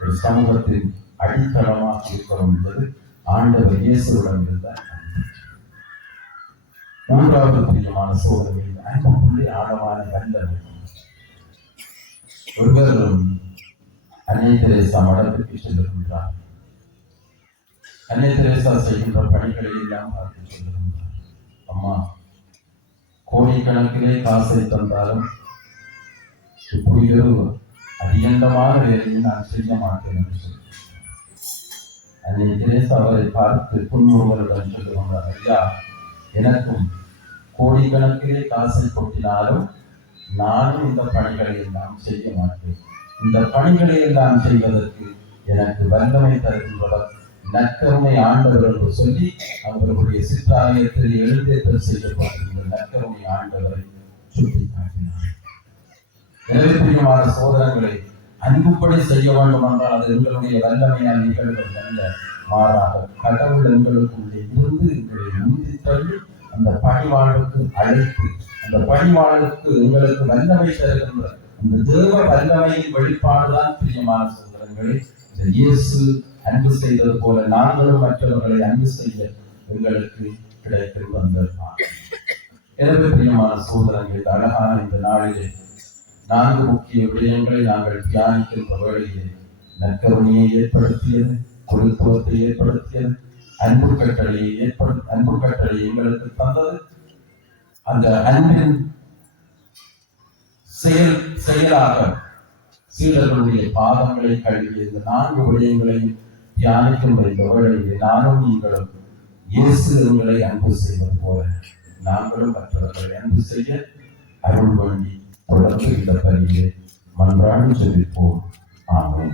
ஒரு சமூகத்தின் அடித்தளமாக இருக்கிறோம் என்பது ஆண்டவர் இயேசுவுடன் இருந்த அன்பு. மூன்றாவது பிரியமான சகோதரர்கள் அன்புக்குள்ளே ஆழமான வல்லமை. ஒருவர் அன்னை தெரேசா மடத்துக்கு செல்லுகின்றார். அன்னை தெரேசா செய்கின்ற பணிகளை எல்லாம் பார்த்து சொல்லுகின்றார். அம்மா, கோடிக்கணக்கிலே காசை தந்தாலும் இப்படி ஒரு அதிகண்டமான வேலையை நான் செய்ய மாட்டேன் என்று சொல்லி அன்னை தெரேசா அவரை பார்த்து புன்முறுவலுடன் சொல்லுகின்றார். ஐயா, எனக்கும் கோடிக்கணக்கிலே காசை கொட்டினாலும் நானும் இந்த பணிகளை எல்லாம் செய்ய மாட்டேன். இந்த பணிகளை எல்லாம் செய்வதற்கு எனக்கு வல்லமை தருகின்றவர் நற்கருணை ஆண்டவர் என்று சொல்லி அவர்களுடைய சிற்றாலயத்தில் எழுந்தேற்றல் செய்யப்பட்டிருந்த நற்கருணை ஆண்டவரை சுட்டி காட்டினார். எனவே பிரியமான சோதரங்களை அன்புப்படி செய்ய வேண்டும் என்றால் அது எங்களுடைய வல்லமையால் நிகழ்வது அல்ல, மாறாக கடவுள் எங்களுக்குள்ளே இருந்து எங்களை உந்தி தள்ளி அந்த பணிவாழ்வுக்கு அழைத்து அந்த பணிவாழ்வுக்கு எங்களுக்கு வல்லமை தருகின்ற அந்த தேவ வல்லமையின் வெளிப்பாடுதான் பிரியமான சோதரங்களை இந்த இயேசு அன்பு செய்தது போல நாங்களும் மற்றவர்களை அன்பு செய்ய எங்களுக்கு கிடைக்கின்ற அந்த எனவே பிரியமான சோதரங்கள் அழகான இந்த நாளிலே 4 முக்கிய விடயங்களை நாங்கள் தியானிக்கின்ற வேளையிலே நற்கருணையை ஏற்படுத்தியது, குருத்துவத்தை ஏற்படுத்தியது, அன்பு கட்டளை எங்களுக்கு தந்தது, அந்த அன்பின் செயலாக சீடர்களுடைய பாதங்களை கழுவிய இந்த 4 விடயங்களையும் தியானிக்கின்ற இந்த வேளையிலே நானும் நீங்களும் இயேசு எங்களை அன்பு செய்வது போல நாங்களும் மற்றவர்களை அன்பு செய்ய அருள் வேண்டி தொடர்ந்து இந்த பணியை மன்றாடி ஜெபிப்போம். ஆமென்.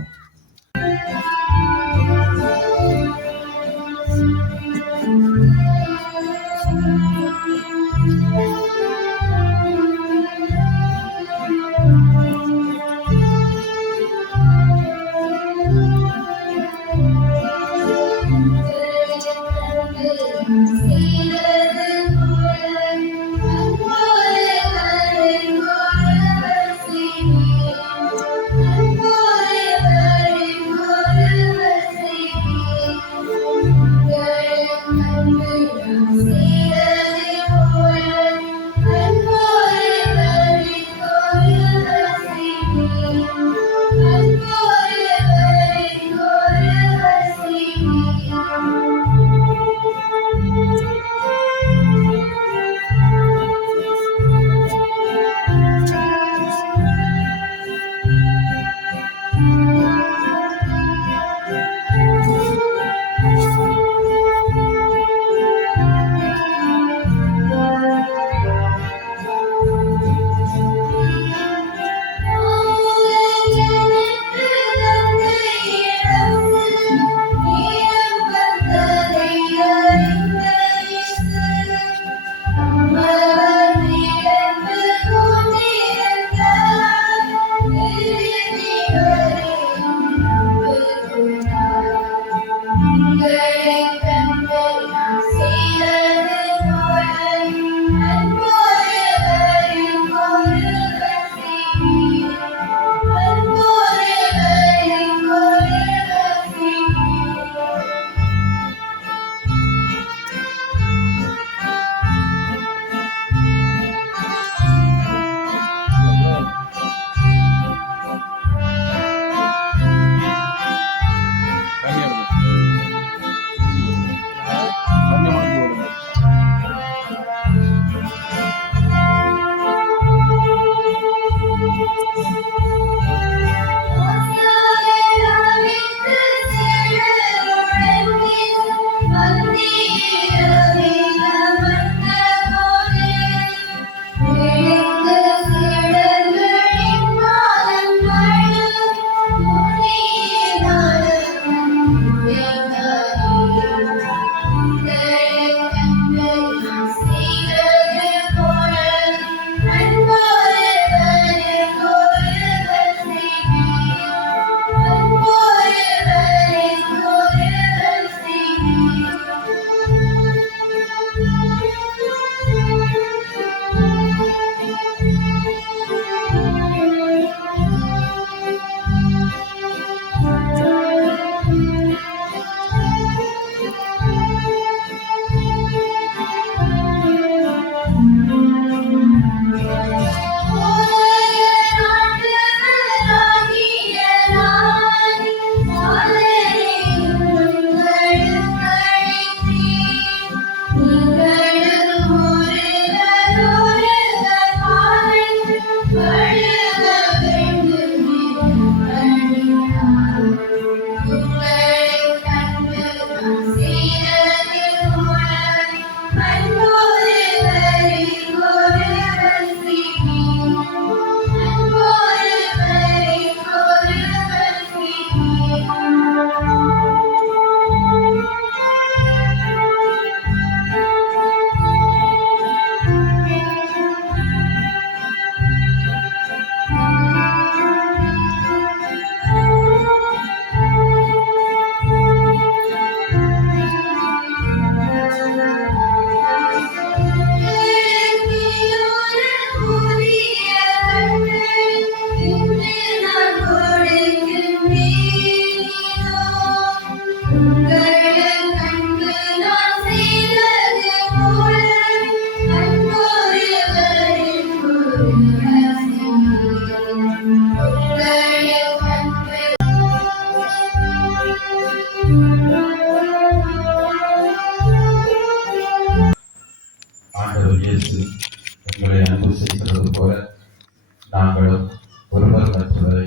நாங்களும் ஒருவர் மற்றவரை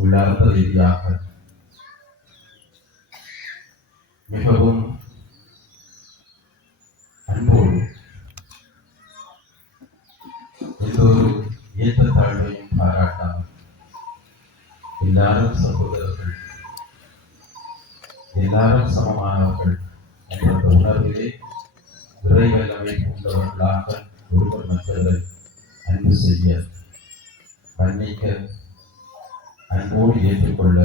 உள்ளார்ந்த ரீதியாக மிகவும் அன்போடு எந்த ஒரு ஏற்றத்தாழ்வையும் பாராட்டாமல் எல்லாரும் சகோதரர்கள், எல்லாரும் சமமானவர்கள் என்ற அந்த உணர்விலே விரைவல்லமை கொண்டவர்களாக ஒருவர் மற்றவரை அன்பு செய்ய, மன்னிக்க, அன்போடு ஏற்றுக்கொள்ள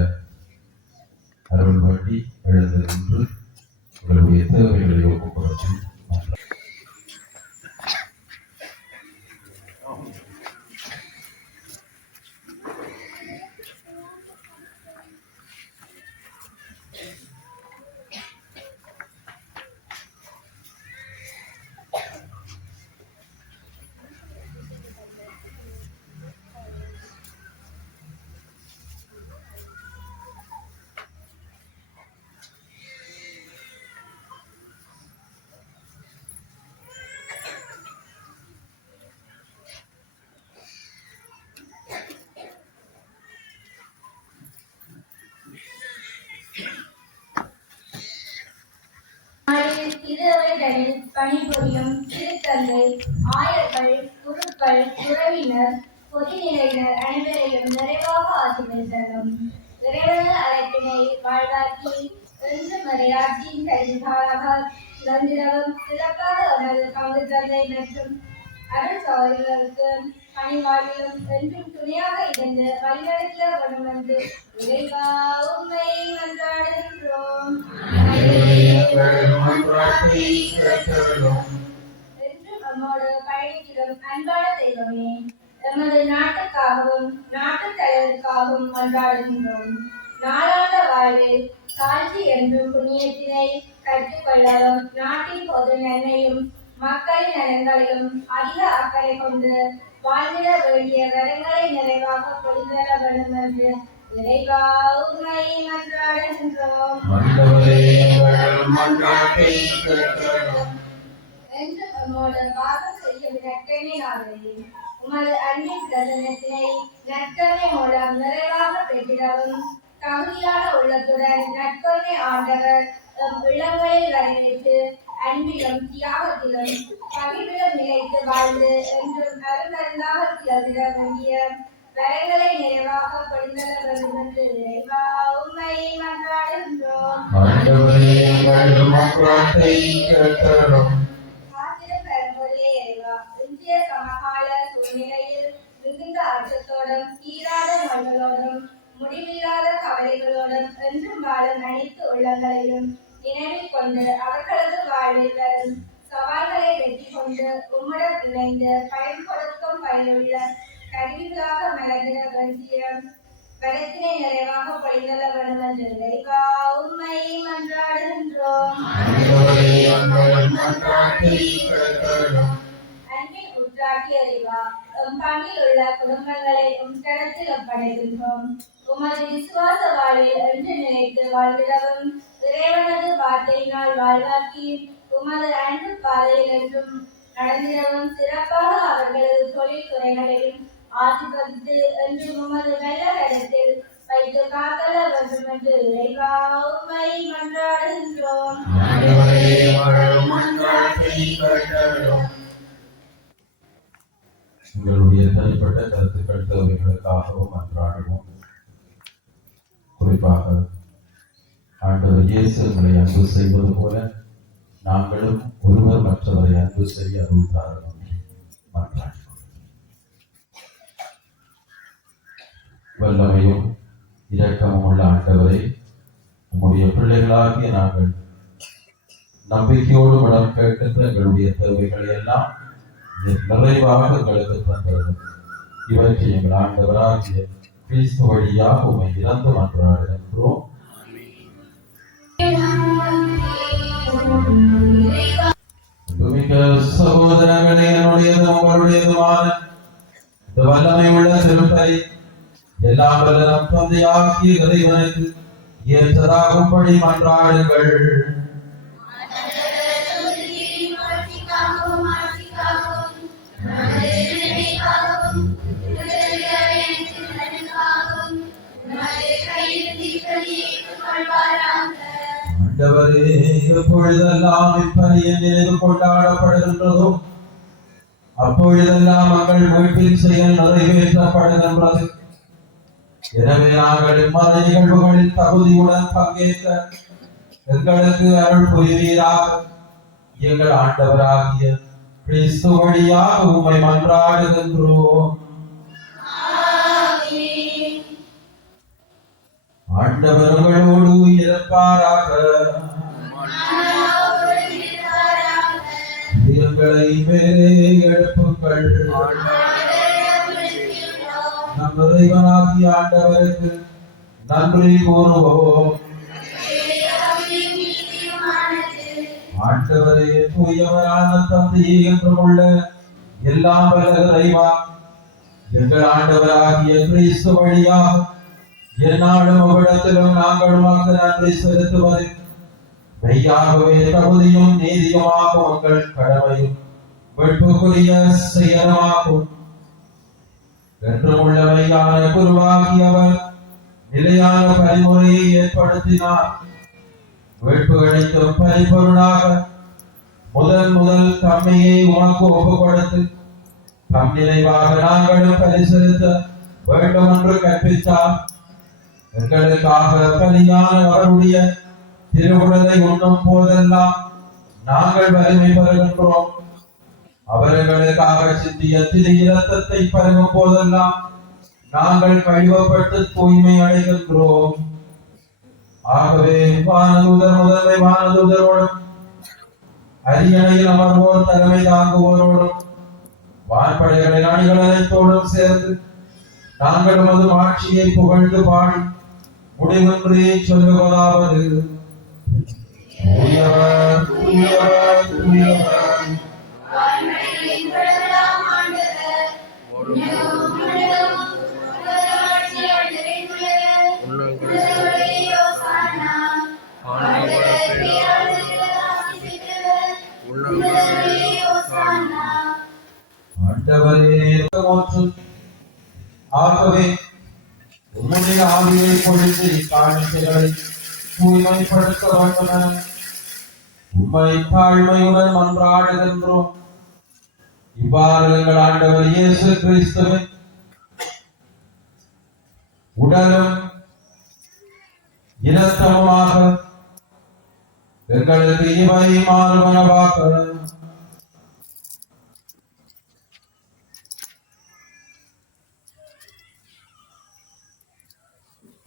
அருள் வேண்டி எழுந்து நின்று உங்களுடைய தேவைகளை ஒப்புக் கொடுத்து திருவைகளில் பணிபுரியும் திருத்தந்தை, ஆயர்கள், குருக்கள், உறவினர், பொதுநிலையினர் அனைவரையும் நிறைவாக ஆசீர்வதித்தரும். இறைவனது அழைப்பினை வாழ்வாக்கி என்று மறையாட்சியின் கைதிகளாக சுதந்திரவும் சிறப்பாக அவரது பங்கு தந்தை மற்றும் அருள் சகோதரர்களுக்கு பணிவாழ்விலும் என்றும் துணையாக இருந்து வழிநடத்த வேண்டும் என்று இறைவா உம்மை மன்றாடுகின்றோம். என்றும் நம்மோடு பயணிக்கிறோம் அன்பான தெய்வமே, எமது நாட்டுக்காகவும் நாட்டு தலைவருக்காகவும் மன்றாடுகின்றோம். நாளாந்த வாழ்வில் தாழ்ச்சி என்றும் புண்ணியத்தினை கற்றுக்கொள்ளவும், நாட்டின் பொது நன்மையும் மக்களின் நலன்களிலும் அதிக அக்கறை கொண்டு வாழ்ந்திட வேண்டிய வரங்களை நிறைவாக பொழிந்தர வேண்டும் என்று இறைவா உம்மை மன்றாடுகின்றோம். என்று நம்மோடு வாசம் செய்யும் நற்கருணை நாதரே, உமது அன்பின் பிரசன்னத்தினை நற்கருணை மூலம் நிறைவாக பெற்றிடவும் தகுதியான உள்ளத்துடன் நற்கருணை ஆண்டவர் தம் உள்ளங்களில் வரவேற்று அன்பிலும் தியாகத்திலும் பகிர்விலும் நிலைத்து வாழ்ந்து என்றும் அருமருந்தாக திகழ்ந்திட வேண்டிய வரங்களை நிறைவாக பொழிந்தர வேண்டும் என்று இறைவா உம்மை மன்றாடுகின்றோம். ஆசிரியர் பெரும்பொருளே இறைவா, இந்திய சமகால சூழ்நிலையில் மிகுந்த அச்சத்தோடும் தீராத நோய்களோடும் முடிவில்லாத கவலைகளோடும் என்றும் வாழும் அனைத்து உள்ளங்களையும் நினைவில் கொண்டு அவர்களது வாழ்வில் வரும் சவால்களை வெற்றி கொண்டு உம்முடன் இணைந்து பயன் கொடுக்கும் பயனுள்ள கருவிகளாக மலர்ந்திட வேண்டிய வரத்தினை நிறைவாக பொழிந்தர வேண்டும் என்று இறைவா உம்மை மன்றாடுகின்றோம். அன்பின் உற்றாக்கி அறிவா, எம் பங்கில் உள்ள குடும்பங்களை உம் கரத்தில் ஒப்படைக்கின்றோம். உமது விசுவாச வாழ்வில் என்று நினைத்து வாழ்ந்திடவும் இறைவனது வார்த்தையினால் வாழ்வாக்கி உமது அன்பு பாதையில் என்றும் நடந்திடவும் சிறப்பாக அவர்களது தொழில் துறைகளையும் ஆசீர்வதித்து என்று உமது நல்ல இடத்தில் வைத்து காத்தல வேண்டும் என்று இறைவா உம்மை மன்றாடுகின்றோம். உங்களுடைய தனிப்பட்ட கருத்துக்கள் தேவைகளுக்காகவும் மன்றாடுவோம். குறிப்பாக ஆண்டவர் இயேசு எங்களை அன்பு செய்வது போல நாங்களும் ஒருவர் மற்றவரை அன்பு செய்ய அருள் தாரும் என்று மன்றாடுவோம். வல்லமையும் இரக்கமும் உள்ள ஆண்டவரை, உம்முடைய பிள்ளைகளாகிய நாங்கள் நம்பிக்கையோடு மனம் கேட்கின்ற எங்களுடைய தேவைகளை எல்லாம் நிறைவாக எங்களுக்கு தந்தது. இவற்றை எங்கள் ஆண்டவராகிய கிறிஸ்து வழியாக உம்மை இறந்து மன்றாடுகின்றோம். மிக சகோதரர்களே, என்னுடையதும் உங்களுடையதுமான இந்த வல்லமை உள்ள திருப்பை எல்லாம் வல்ல நம் தந்தையாகிய இறைவனுக்கு ஏற்றதாகும்படி மன்றாடுங்கள். ஆமென். ஆண்டவரே, எப்பொழுதெல்லாம் இப்பணியை நினைவு கொண்டாடப்படுகின்றதோ அப்பொழுதெல்லாம் மக்கள் வீட்டில் செயல் நிறைவேற்றப்படுகின்றது. எனவே நாங்கள் இம்மத நிகழ்வுகளில் தகுதியுடன் பங்கேற்க எங்களுக்கு அருள் புரிவீராக. எங்கள் ஆண்டவராகிய கிறிஸ்து வழியாக உம்மை மன்றாடுகின்றோம். ஆண்டவர்களோடு இருப்பாராக. எங்களை மேலே எழுப்புங்கள். நம் இறைவனாகிய ஆண்டவருக்கு நன்றி கூறுவோம். ஆண்டவரே, தூயவரான தந்தையே என்றுமுள்ள எல்லாம் வல்ல இறைவா, எங்கள் ஆண்டவராகிய கிறிஸ்து வழியாக எந்நாளும் அவ்விடத்திலும் நாங்கள் உமக்கு நன்றி செலுத்துவது மெய்யாகவே தகுதியும் நீதியுமாகும் உங்கள் கடமையும் வெட்புக்குரிய செயலமாகும். என்றுமுள்ள மெய்யான குருவாகியவர் நிலையான பரிமுறையை ஏற்படுத்தினார். வேட்புகளுக்கும் பரிபொருளாக முதல் தம்மையை உமக்கு ஒப்புக் கொடுத்து தம் நினைவாக நாங்களும் பரிசெலுத்த வேண்டும் என்று கற்பித்தார். எங்களுக்காக பலியான அவருடைய திருவுடலை உண்ணும் போதெல்லாம் நாங்கள் வலிமை பெறுகின்றோம். அவர்களுக்காக சிந்திய திரு இரத்தத்தை பருகும் போதெல்லாம் நாங்கள் கழுவப்பட்டு தூய்மை அடைகின்றோம். ஆகவே வானதூதர் முதன்மை வானதூதரோடும் அரியணையில் அமர்வோர் தலைமை தாங்குவோரோடும் வான்படைகளின் அணிகள் அனைத்தோடும் சேர்ந்து நாங்கள் உமது ஆட்சியை புகழ்ந்து பாடி முடிவின்றி சொல்லுவதாவது: தூயவர், தூயவர், தூயவர், ஆண்டவரே இரக்கமோற்று. ஆகவே உம்முடைய ஆவியை பொழிந்து இக்காணிக்கைகளை தூய்மைப்படுத்த வேண்டும் என உம்மை தாழ்மையுடன் மன்றாடுகின்றோம். இவ்வாறு எங்கள் ஆண்டவர் இயேசு கிறிஸ்துவின் உடலும் இரத்தமுமாக எங்களுக்கு இவை மாறுவனவாக.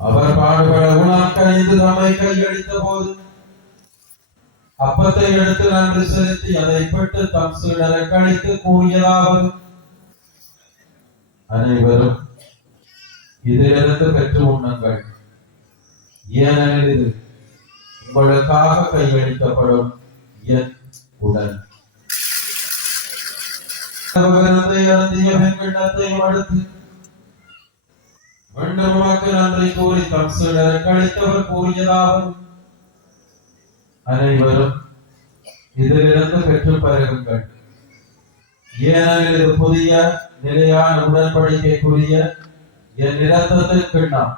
அவர் பாடுபட உணர்கணிந்து நம்மை கையளித்த போது அப்பத்தை எடுத்து நன்றி செலுத்தி அதை பெற்று தம் சீடரை கணித்து கூறியதாவது: அனைவரும் இதிலிருந்து பெற்று உண்ணுங்கள், ஏனெனில் இது உங்களுக்காக கையளிக்கப்படும் என் உடல். அடுத்து மீண்டும் உமக்கு நன்றி கூறி தம் சீடரை கழித்தவர் கூறியதாவது: அனைவரும் இதிலிருந்து பெற்று பருகுங்கள், ஏனெனில் இது புதிய நிலையான உடன்படிக்கைக்குரிய என் இரத்தத்தின் கிண்ணம்.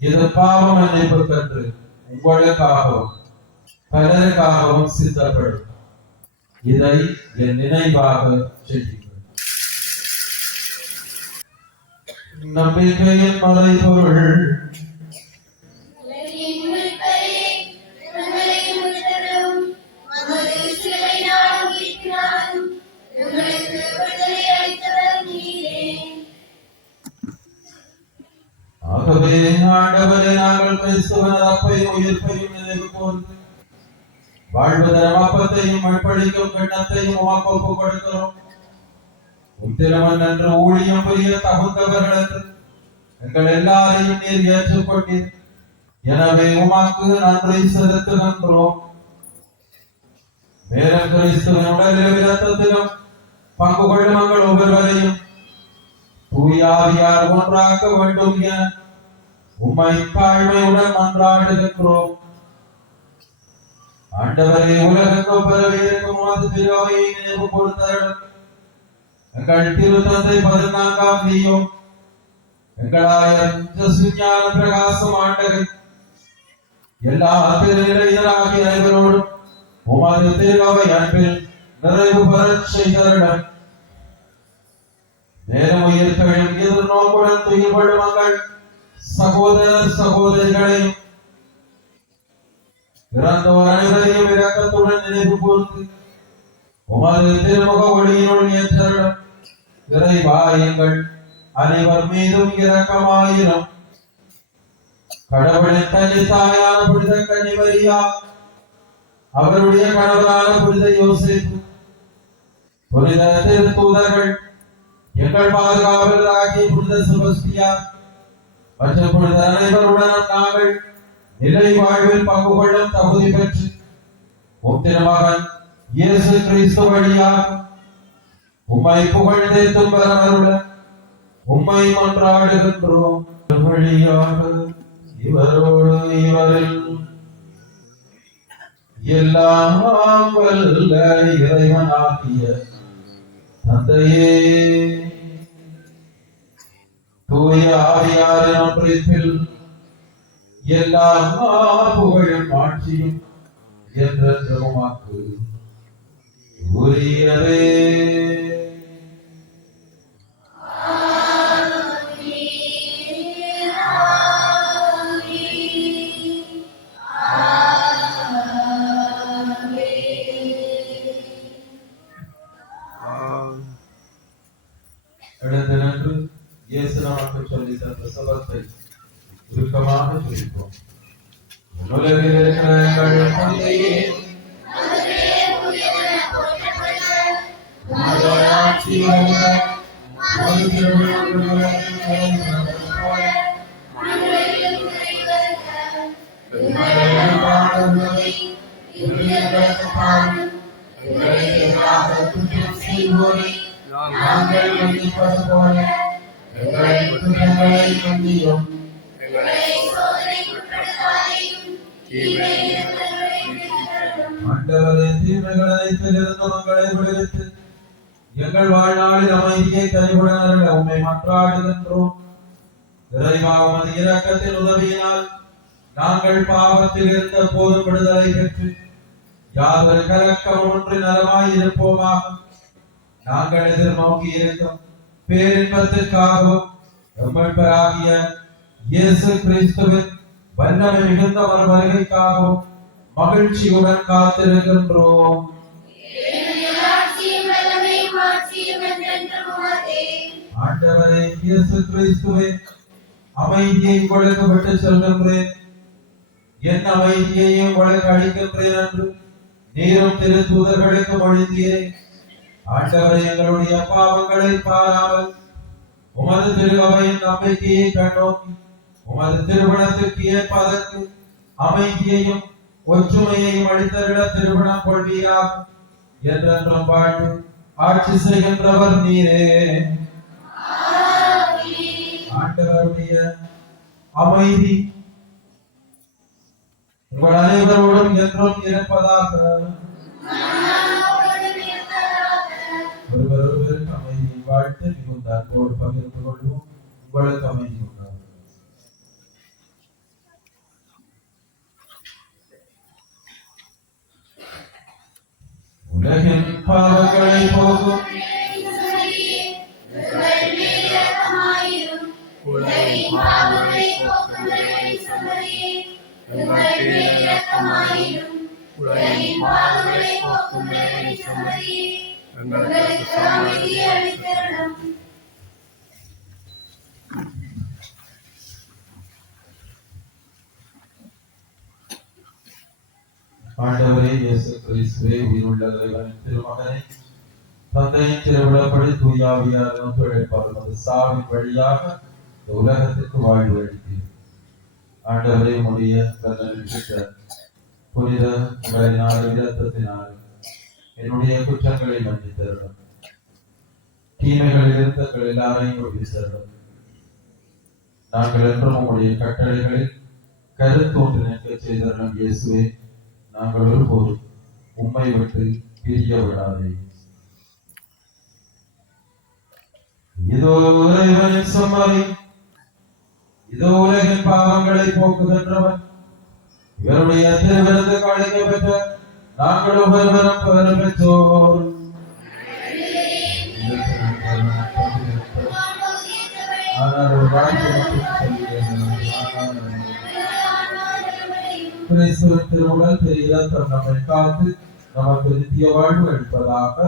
இது பாவ மன்னிப்புக்கென்று உங்களுக்காகவும் பலருக்காகவும் சித்தப்படும். இதை என் நினைவாக செய்யுங்கள். நம்பிக்கையின் மறைபொருள். ஆகவே ஆண்டவரே, நாங்கள் கிறிஸ்துவின் அப்பையும் உயிர்ப்பையும் நினைவு கூர்ந்து வாழ்வு தரும் அப்பத்தையும் மட்பழிக்கும் கிண்ணத்தையும் உமக்கு ஒப்புக் கொடுக்கிறோம். உத்திரமன் என்று ஊழியம் புரிய தகுந்தவர்கள் என்று எங்கள் எல்லாரையும் நீர் ஏற்றுக்கொண்டீர். எனவே உமக்கு நன்றி செலுத்துகின்றோம். மேலும் கிறிஸ்துவின் உடலிலும் இரத்தத்திலும் பங்கு கொள்ளும் எங்கள் ஒவ்வொருவரையும் தூயாவியார் ஒன்றாக்க வேண்டும் என உம்மை தாழ்மையுடன் மன்றாடுகின்றோம். ஆண்டவரே, உலகெங்கு பரவி இருக்கும் உமது திருவையை நினைவு கொடுத்தருளும். எங்கள் திருத்தந்தை 14ஆம் லீயோ, எங்களாய பிரகாசம் ஆண்டகை, எல்லா திருநிலையராகிய அனைவரோடும் உமது திருவை அன்பில் நிறைவு பெறச் செய்தருடன் மேலும் உயிர்களின் எதிர்நோக்குடன் துயில்படும் மங்கள் சகோதரர் சகோதரிகளையும் இறந்தோர் அனைவரையும் இரக்கத்துடன் நினைவு கூர்ந்து உமது திருமுக ஒளியினுள் ஏற்றருடன் இறைவா எங்கள் அனைவர் மீதும் இரக்கமாயிரும். கடவுளின் தனி தாயான புனித கன்னிமரியா, அவருடைய கணவரான புனித யோசேப்பு, புனித திருத்தூதர்கள், எங்கள் பாதுகாவலராகிய புனித செபஸ்தியான் மற்றும் புனித அனைவருடன் நாங்கள் நிலை வாழ்வில் பங்கு கொள்ளும் தகுதி பெற்று உம் திருமகன் இயேசு கிறிஸ்து வழியாக உம்மை புகழ்ந்தேத்தும் பெறவருட உம்மை மன்றாடுகின்றோம். வழியாக இவரோடு இவரில் எல்லாம் வல்ல இறைவனாகிய தந்தையே, தூய ஆவியாரின் ஒன்றிப்பில் எல்லா புகழும் ஆட்சியும் என்றென்றும் உமக்கு உரியதே. எழுந்து நின்று இயேசு நமக்கு சொல்லி தந்த சபத்தை சுருக்கமாக சொல்லிப்போம். உலகில் இருக்கிற எங்கள் தந்தையே, உமது ஆட்சி வருக, உமது திருவுளம் நிறைவேறுவது போல மண்ணுலகிலும் நிறைவேறுக. எங்கள் வாழ்வுகளை இன்று எங்களுக்கு தாரும். எங்களுக்கு எதிராக குற்றம் செய்வோரை நாங்கள் மன்னிப்பது போல எங்கள் குற்றங்களை மன்னியும். ஆண்டவரே, தீமைகள் அனைத்திலிருந்து மக்களை விடுவித்து எங்கள் வாழ்நாளில் அமைதியை கைவிட உம்மை மன்றாடுகின்றோம். இறைவா, உமது இரக்கத்தின் உதவியினால் நாங்கள் பாவத்தில் இருந்த போதும் விடுதலை பெற்று யாதொரு கலக்கமின்றி நலமாய் இருப்போமாக. நாங்கள் எதிர்நோக்கி இருக்கும் பேரின்பத்திற்காகவும் எம்மட்பராகிய இயேசு கிறிஸ்துவின் வல்லமை மிகுந்த ஒரு வருகைக்காகவும் மகிழ்ச்சியுடன் காத்திருக்கின்றோம். ஆண்டவரே இயேசு கிறிஸ்துவே, அமைதியை உங்களுக்கு விட்டு செல்கின்றேன், என் அமைதியையும் உங்களுக்கு அளிக்கின்றேன் என்று நீரும் திருத்தூதர்களுக்கு மொழிந்தீரே. ஆண்டவரே, எங்களுடைய பாவங்களை பாராமல் உமது திருவையின் நம்பிக்கையை கண்ணோக்கி உமது திருமணத்திற்கு ஏற்பதற்கு அமைதியையும் ஒற்றுமையையும் அளித்தருள திருமணம் கொள்வீராக. என்றென்றும் வாழ்ந்து ஆட்சி செய்கின்றவர் நீரே. ஆண்டவருடைய அமைதி உங்கள் அனைவரோடும் என்றும் இருப்பதாக. ஒருவருக்கு அமைதியை வாழ்த்து மிகுந்த அன்போடு பகிர்ந்து கொள்வோம். உங்களுக்கு அமைதி உண்டாகும். உலகின் பாவங்களை போகும் ஆண்டவரே இயேசு கிறிஸ்துவே, உயிருள்ள இறைவனின் திருமகனை தந்தையின் திருவிழப்படி தூயாவியாரும் துழைப்பாளர் சாவின் வழியாக இந்த உலகத்திற்கு வாழ்வு அளித்தீர். ஆண்டவரே, உடைய பெற்ற புனித உடலினாலும் இரத்தத்தினாலும் என்னுடைய குற்றங்களை மன்னித்தருளும். தீமைகளில் இருந்தங்கள் எல்லாரையும் ஒழித்தருளும். நாங்கள் என்றும் உங்களுடைய கட்டளைகளில் கருத்தோன்று நிற்க செய்தருளும். இயேசுவே, நாங்கள் ஒருபோதும் உம்மை விட்டு பிரிய விடாதே. இதோ இறைவனின் செம்மறி, இதோ உலகின் பாவங்களை போக்குகின்றவன். இவருடைய திருவிருந்துக்கு அழைக்கப்பட்ட நாங்கள் ஒவ்வொருவரும் பெயர் பெற்றோர். ஆனால் ஒரு வாழ்க்கை கிறிஸ்துவின் திருவுடல் பெரிய நம்மை காத்து நமக்கு நித்திய வாழ்வு அளிப்பதாக.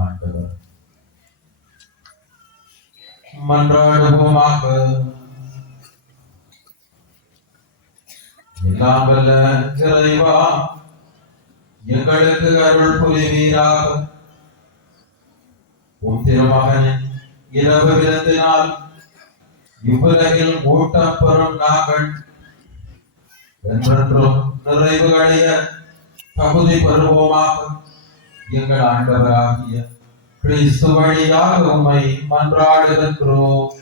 ஆண்டவர் மன்றாடுவோமாக. எல்லாம் வல்ல இறைவா, எங்களுக்கு அருள் புரிவீராக. உம் திருமகனின் இரவு விருந்தினால் இவ்வுலகில் ஊட்டம் பெறும் நாங்கள் என்றென்றும் நிறைவு அடைய தகுதி பெறுவோமாக. எங்கள் ஆண்டவராகிய கிறிஸ்து வழியாக உம்மை மன்றாடுகின்றோம்.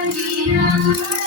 Thank you.